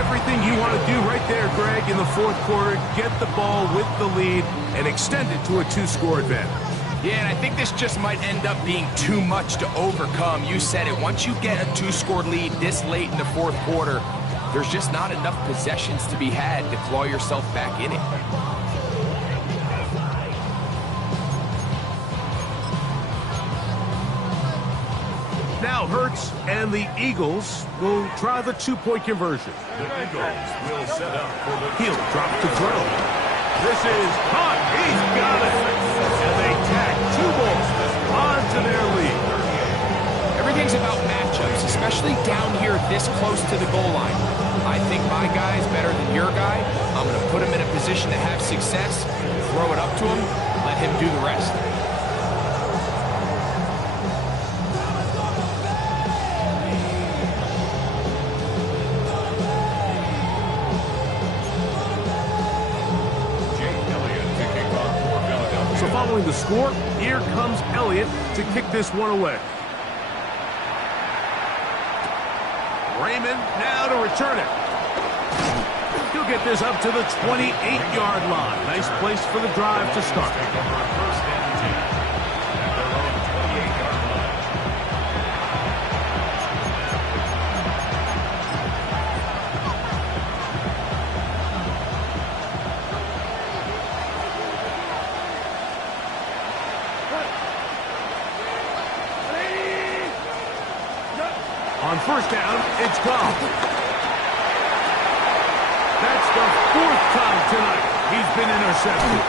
Everything you want to do right there, Greg, in the fourth quarter, get the ball with the lead and extend it to a 2-score advantage. Yeah, and I think this just might end up being too much to overcome. You said it. Once you get a 2-score lead this late in the fourth quarter, there's just not enough possessions to be had to claw yourself back in it. Now Hurts and the Eagles will try the 2-point conversion. The Eagles will set up for the... He'll drop to throw. This is caught. He's got it. And they tack 2 balls onto their lead. Everything's about matchups, especially down here this close to the goal line. I think my guy is better than your guy. I'm going to put him in a position to have success, throw it up to him, let him do the rest. Following the score, here comes Elliott to kick this one away. Raymond now to return it. He'll get this up to the 28-yard line. Nice place for the drive to start. On first down, it's gone. That's the 4th time tonight he's been intercepted.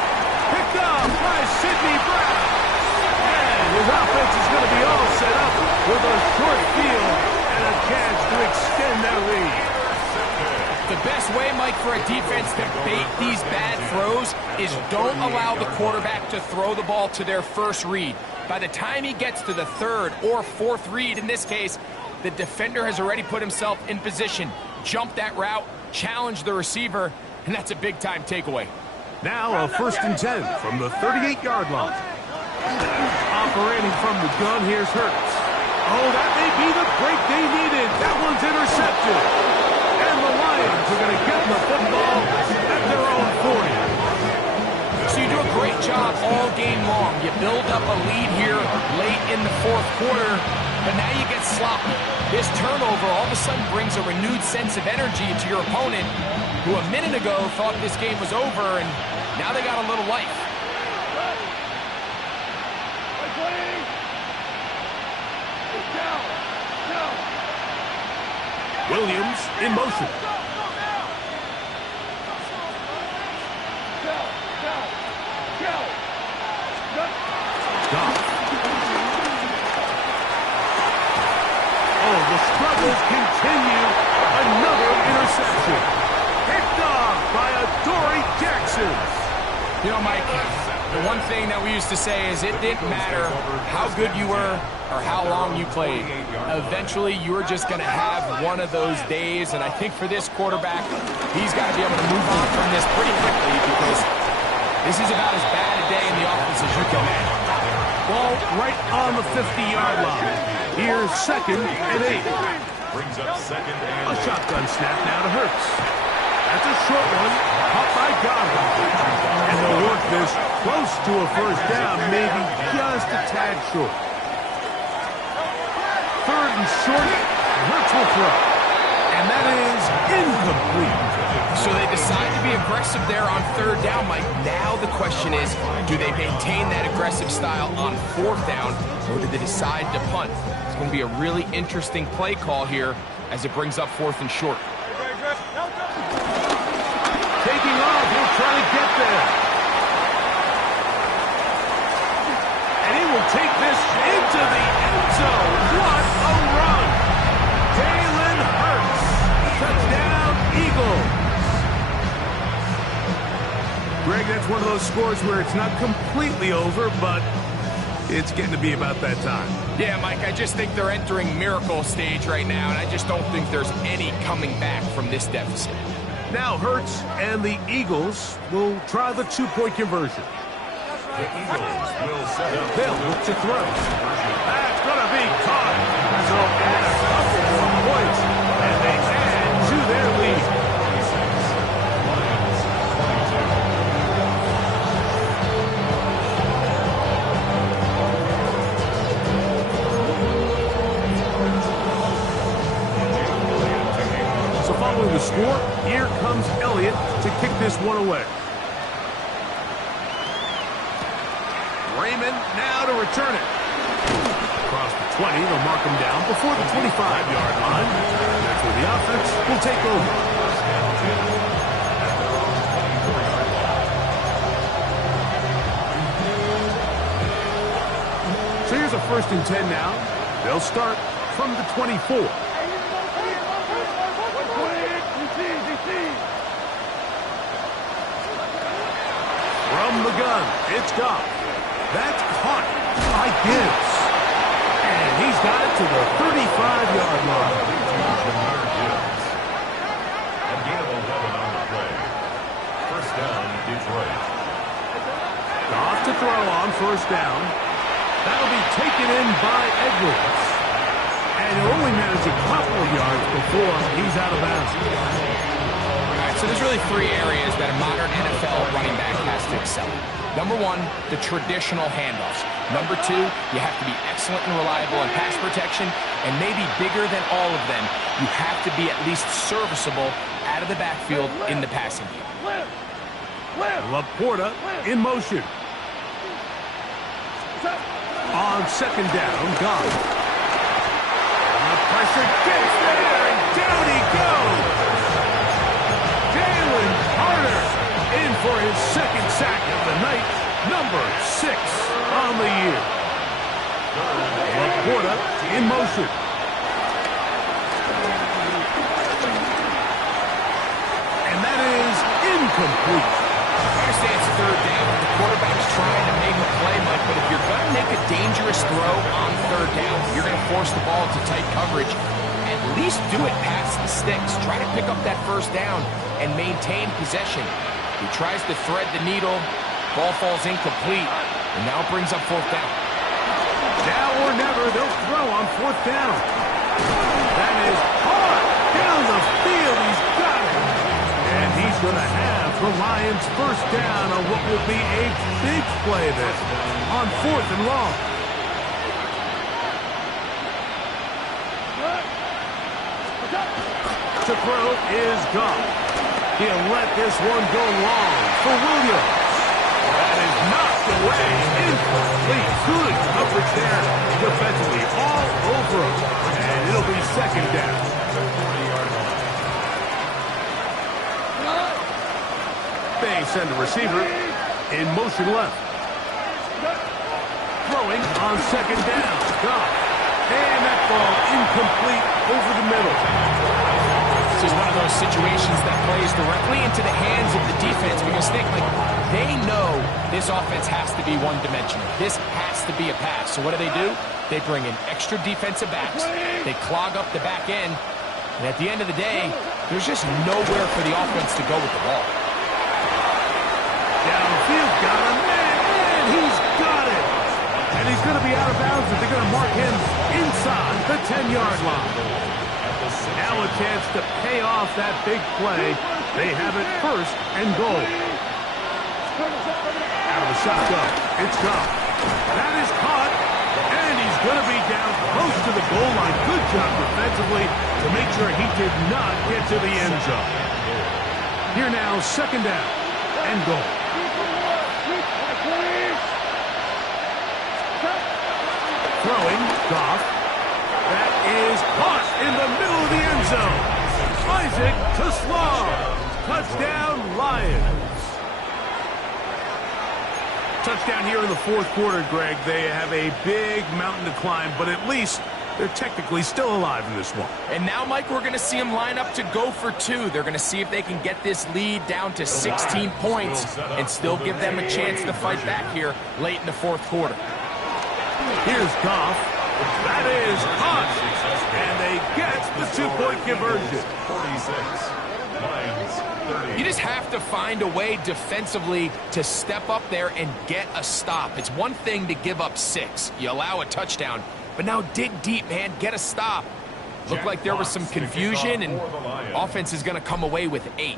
Picked up by Sidney Brown. And his offense is going to be all set up with a short field and a chance to extend their lead. The best way, Mike, for a defense to bait these bad throws is don't allow the quarterback to throw the ball to their first read. By the time he gets to the 3rd or 4th read, in this case, the defender has already put himself in position, jump that route, challenge the receiver, and that's a big-time takeaway. Now a 1st and 10 from the 38-yard line. Operating from the gun, here's Hurts. Oh, that may be the break they needed. That one's intercepted. And the Lions are going to get the football at their own 40. So you do a great job all game long. You build up a lead here late in the fourth quarter, but now you get sloppy. This turnover all of a sudden brings a renewed sense of energy to your opponent, who a minute ago thought this game was over, and now they got a little life. Williams in motion. Goff. Oh, the struggles continue. Another interception. Picked off by Adoree Jackson. You know, Mike, the one thing that we used to say is it didn't matter how good you were or how long you played. Eventually, you were just going to have one of those days, and I think for this quarterback, he's got to be able to move on from this pretty quickly because this is about as bad a day in the office as you can imagine. Ball right on the 50-yard line. Here's 2nd and 8. Brings up 2nd and 8. A shotgun snap now to Hurts. That's a short one, caught by Godwin. And they'll work this close to a first down, maybe just a tad short. 3rd and short, Hurts will throw. And that is incomplete. So they decide to be aggressive there on 3rd down, Mike. Now the question is, do they maintain that aggressive style on 4th down, or do they decide to punt? It's going to be a really interesting play call here as it brings up 4th and short. Taking off, he'll try to get there. And he will take this into the end zone. What a run! Jalen Hurts. Touchdown, Eagles. Greg, that's one of those scores where it's not completely over, but it's getting to be about that time. Yeah, Mike, I just think they're entering miracle stage right now, and I just don't think there's any coming back from this deficit. Now Hurts and the Eagles will try the 2-point conversion. The Eagles will set up. They'll look to throw. That's going to be caught. So add a couple more points, and they add to their lead. So following the score, here comes Elliott to kick this one away. Raymond now to return it. Across the 20, they'll mark him down before the 25-yard line. That's where the offense will take over. So here's a 1st and 10 now. They'll start from the 24. From the gun, it's Goff. That's caught by Gibbs. And he's got it to the 35-yard line. A gain of 11 on the play. 1st down, Detroit. Goff to throw on 1st down. That'll be taken in by Edwards. And he'll only manage a couple of yards before he's out of bounds. All right, so there's really 3 areas that a modern NFL running back has to excel in. Number 1, the traditional handoffs. Number 2, you have to be excellent and reliable in pass protection, and maybe bigger than all of them, you have to be at least serviceable out of the backfield in the passing game. Laporta in motion. On 2nd down, Goff. The pressure gets there, and down he goes. Jalen Carter in for his 2nd sack of the night, number 6 on the year. Laporta in motion. And that is incomplete. I understand it's 3rd down. The quarterback's trying to make a play, Mike, but if you're going to make a dangerous throw on 3rd down, you're going to force the ball into tight coverage. At least do it past the sticks. Try to pick up that 1st down and maintain possession. He tries to thread the needle. Ball falls incomplete, and now it brings up 4th down. Now or never, they'll throw on 4th down. That is hard down the field. He's got it. And he's going to have the Lions 1st down on what will be a big play there on 4th and long. To throw is Goff. He'll let this one go long for Williams. That is knocked away. Incomplete. Good coverage there defensively all over him. And it'll be 2nd down. They send the receiver in motion left. Throwing on 2nd down. Goff. And that ball incomplete over the middle. This is one of those situations that plays directly into the hands of the defense because they know this offense has to be one-dimensional. This has to be a pass. So what do? They bring in extra defensive backs. They clog up the back end. And at the end of the day, there's just nowhere for the offense to go with the ball. Downfield, got him, and he's got it. And he's going to be out of bounds, but they're going to mark him inside the 10-yard line. Now a chance to pay off that big play. They have it first and goal. Out of the shotgun. It's gone. That is caught. And he's going to be down close to the goal line. Good job defensively to make sure he did not get to the end zone. Here now, second down and goal. Throwing, Goff. That is caught in the middle of the end zone. Isaac to Slaw. Touchdown, Lions. Touchdown here in the fourth quarter, Greg. They have a big mountain to climb, but at least they're technically still alive in this one. And now, Mike, we're going to see them line up to go for two. They're going to see if they can get this lead down to 16 points and still give them a chance to fight back here late in the fourth quarter. Here's Goff. That is caught. And they get the two-point conversion. 46. You just have to find a way defensively to step up there and get a stop. It's one thing to give up 6. You allow a touchdown. But now dig deep, man. Get a stop. Looked like there was some confusion, and offense is going to come away with 8.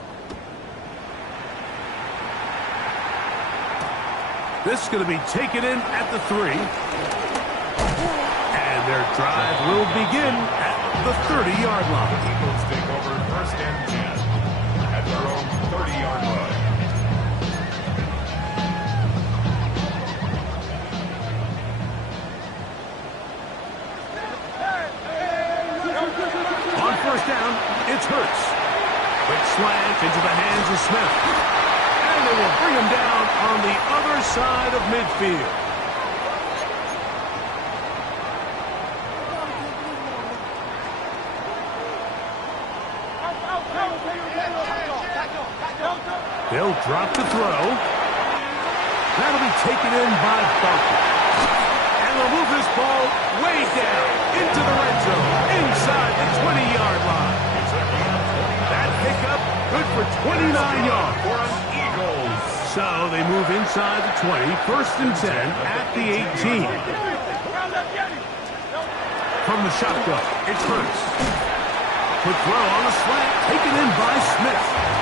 This is going to be taken in at the 3. And their drive will begin at the 30-yard line. Eagles take over first and 10 at their own 30-yard line. On first down, it's Hurts. Quick slant into the hands of Smith. And they will bring him down on the other side of midfield. They'll drop the throw. That'll be taken in by Barkley. And they'll move this ball way down into the red zone, inside the 20-yard line. That pickup good for 29 yards. Eagles. So they move inside the 20, first and 10 at the 18. From the shotgun, it's Hurts. Quick throw on the slant, taken in by Smith.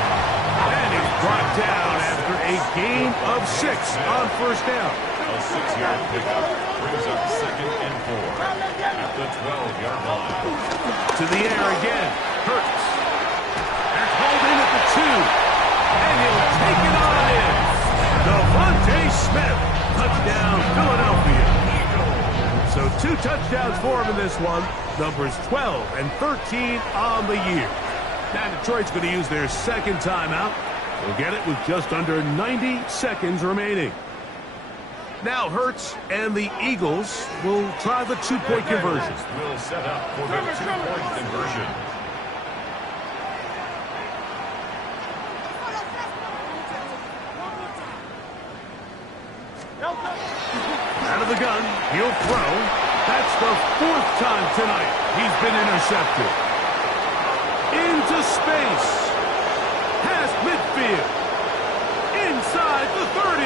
And he's brought down after a gain of 6 on first down. A 6-yard pickup brings up second and 4 at the 12-yard line. To the air again, Hurts. They're called in at the 2. And he'll take it on in. Devontae Smith, touchdown, Philadelphia. So 2 touchdowns for him in this one. Numbers 12 and 13 on the year. Now Detroit's going to use their second timeout. They'll get it with just under 90 seconds remaining. Now Hurts and the Eagles will try the two-point conversion. Will set up for the two-point conversion. Out of the gun, he'll throw. That's the 4th time tonight he's been intercepted. Into space. Past midfield. Inside the 30.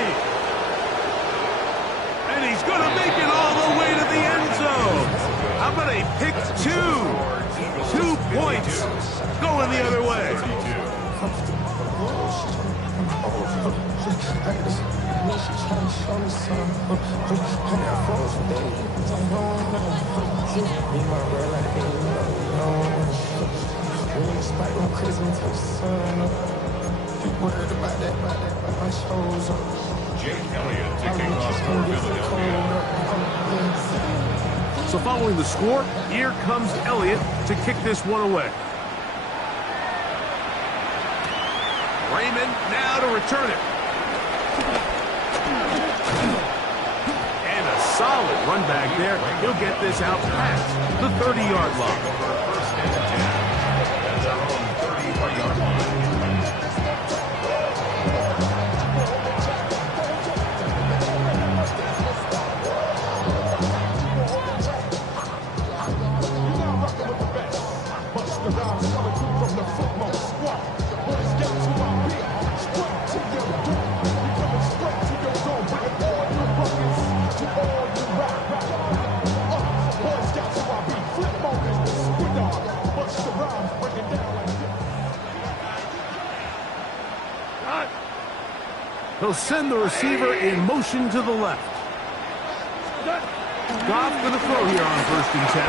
And he's going to make it all the way to the end zone. How about a pick 2? 2 points going the other way. Jake Elliott taking off for Philadelphia. So following the score, here comes Elliott to kick this one away. Raymond now to return it. And a solid run back there. He'll get this out past the 30-yard line. First and 10 at their own 30-yard line. He'll send the receiver in motion to the left. Goff going to throw here on 1st and 10.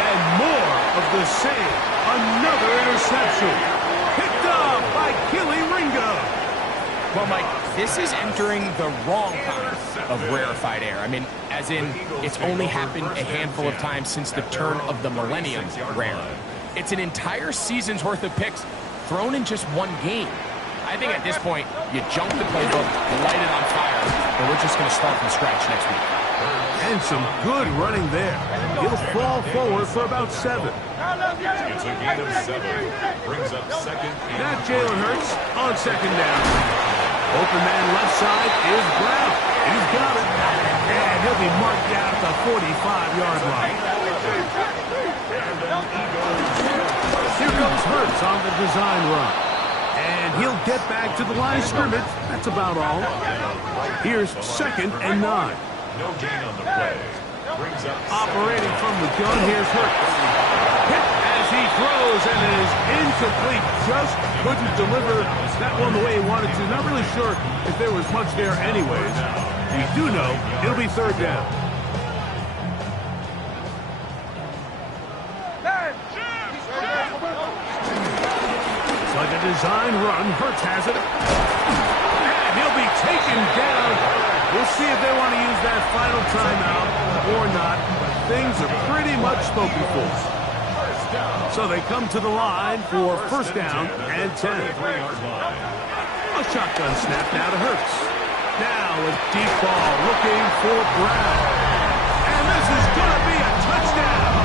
And more of the same. Another interception. Picked up by Kelee Ringo. Well, Mike, this is entering the wrong kind of rarefied air. I mean, as in, it's only happened a handful of times since the turn of the millennium rare. It's an entire season's worth of picks thrown in just one game. I think at this point, you junk the playbook, light it on fire, and we're just going to start from scratch next week. And some good running there. He'll fall forward for about 7. It's a gain of 7. Brings up 2nd and Now Jalen Hurts on 2nd down. Open man left side is Brown. He's got it. And he'll be marked down at the 45-yard line. Here goes Hurts on the design run. And he'll get back to the line of scrimmage. That's about all. Here's 2nd and 9. no gain on the play. Brings up Operating from the gun, here's Hurts. Hit as he throws and is incomplete. Just couldn't deliver that one the way he wanted to. Not really sure if there was much there anyways. We do know it'll be 3rd down. It's like a design run. Hurts has it. And he'll be taken down. We'll see if they want to use that final timeout or not. Things are pretty much spoken for. So they come to the line for 1st down and 10. A shotgun snap now to Hurts. Now a deep ball looking for Brown. And this is going to be a touchdown.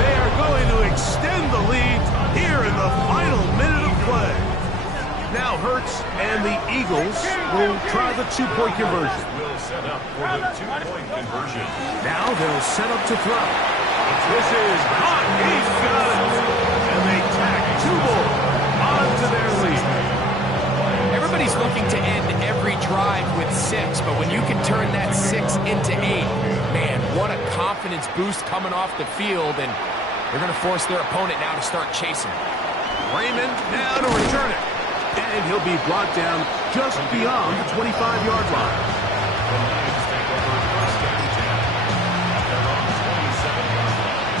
They are going to extend the lead here in the final minute of play. Now Hurts and the Eagles will try the 2-point conversion. will set up for the 2-point conversion. Now they'll set up to throw. This is caught. He's got it. And they tack 2 more onto their lead. Everybody's looking to end every drive with 6, but when you can turn that 6 into 8, man, what a confidence boost coming off the field, and they're going to force their opponent now to start chasing. Raymond now to return it. And he'll be brought down just beyond the 25-yard line. The Lions take over 1st and 10 at their own 27-yard line.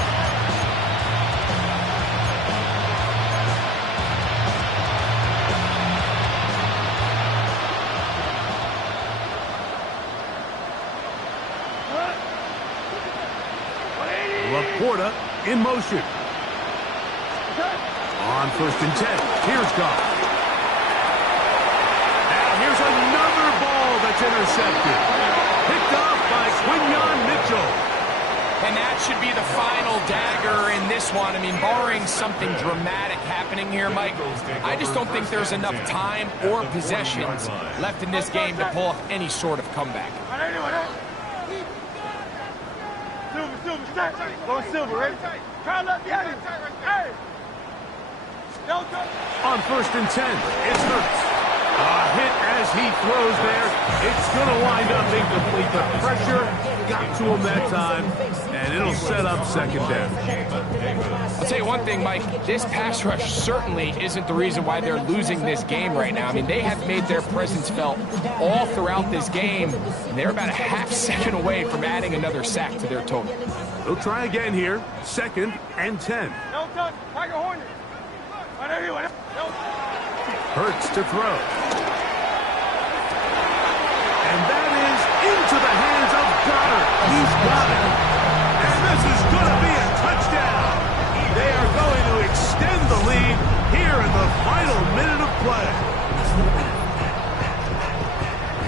Laporta in motion. On 1st and 10, here's Goff. Now here's another ball that's intercepted. Picked off by Quinyon Mitchell. And that should be the final dagger in this one. I mean, barring something dramatic happening here, Mike, I just don't think there's enough time or possessions left in this game to pull off any sort of comeback. Silver, stay. Go Silver, ready? Try left behind him. Hey! On 1st and 10, it's Hurts. A hit as he throws there. It's going to wind up incomplete. The pressure got to him that time, and it'll set up 2nd down. I'll tell you one thing, Mike. This pass rush certainly isn't the reason why they're losing this game right now. I mean, they have made their presence felt all throughout this game, and they're about a half second away from adding another sack to their total. They'll try again here. 2nd and 10. No touch. Tiger Hornet. Hurts to throw. And that is into the hands of Goddard. He's got it. And this is going to be a touchdown. They are going to extend the lead here in the final minute of play.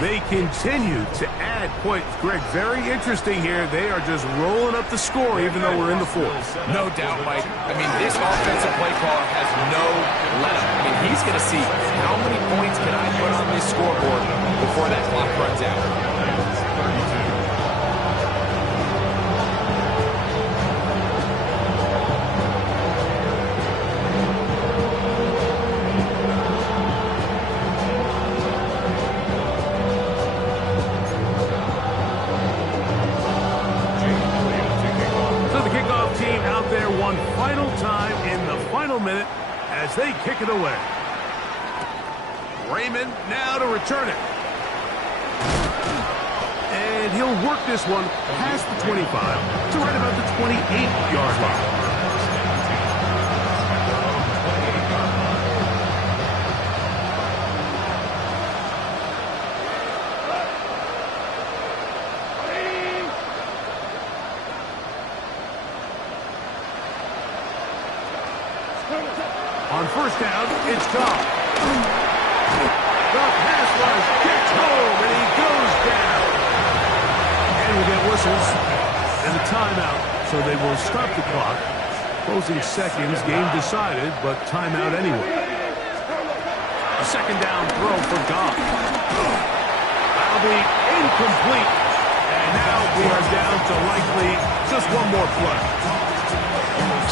They continue to add points. Greg, very interesting here. They are just rolling up the score even though we're in the 4th. No doubt, Mike. I mean, this offensive play caller has no let-up. I mean, he's going to see how many points can I put on this scoreboard before that clock runs out. One final time in the final minute as they kick it away. Raymond now to return it. And he'll work this one past the 25 to right about the 28-yard line. On first down, it's Cobb. The pass rush gets home, and he goes down. And we'll get whistles and a timeout, so they will stop the clock. Closing seconds, game decided, but timeout anyway. A second down throw for Goff. That'll be incomplete. And now we are down to likely just one more play.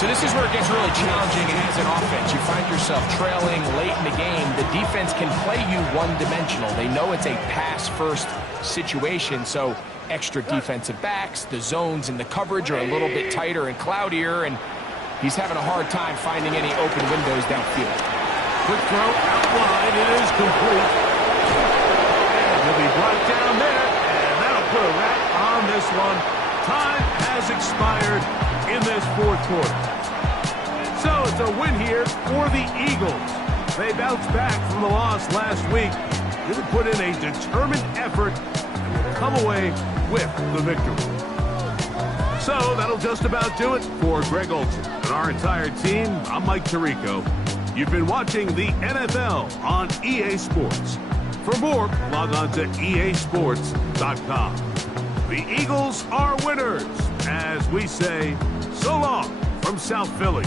So this is where it gets really challenging as an offense. You find yourself trailing late in the game. The defense can play you one-dimensional. They know it's a pass-first situation, so extra defensive backs, the zones and the coverage are a little bit tighter and cloudier, and he's having a hard time finding any open windows downfield. Quick throw out wide. It is complete. And he'll be brought down there, and that'll put a wrap on this one. Time has expired in this fourth quarter. So it's a win here for the Eagles. They bounced back from the loss last week. They put in a determined effort and will come away with the victory. So that'll just about do it for Greg Olsen and our entire team. I'm Mike Tirico. You've been watching the NFL on EA Sports. For more, log on to easports.com. The Eagles are winners, as we say, so long from South Philly.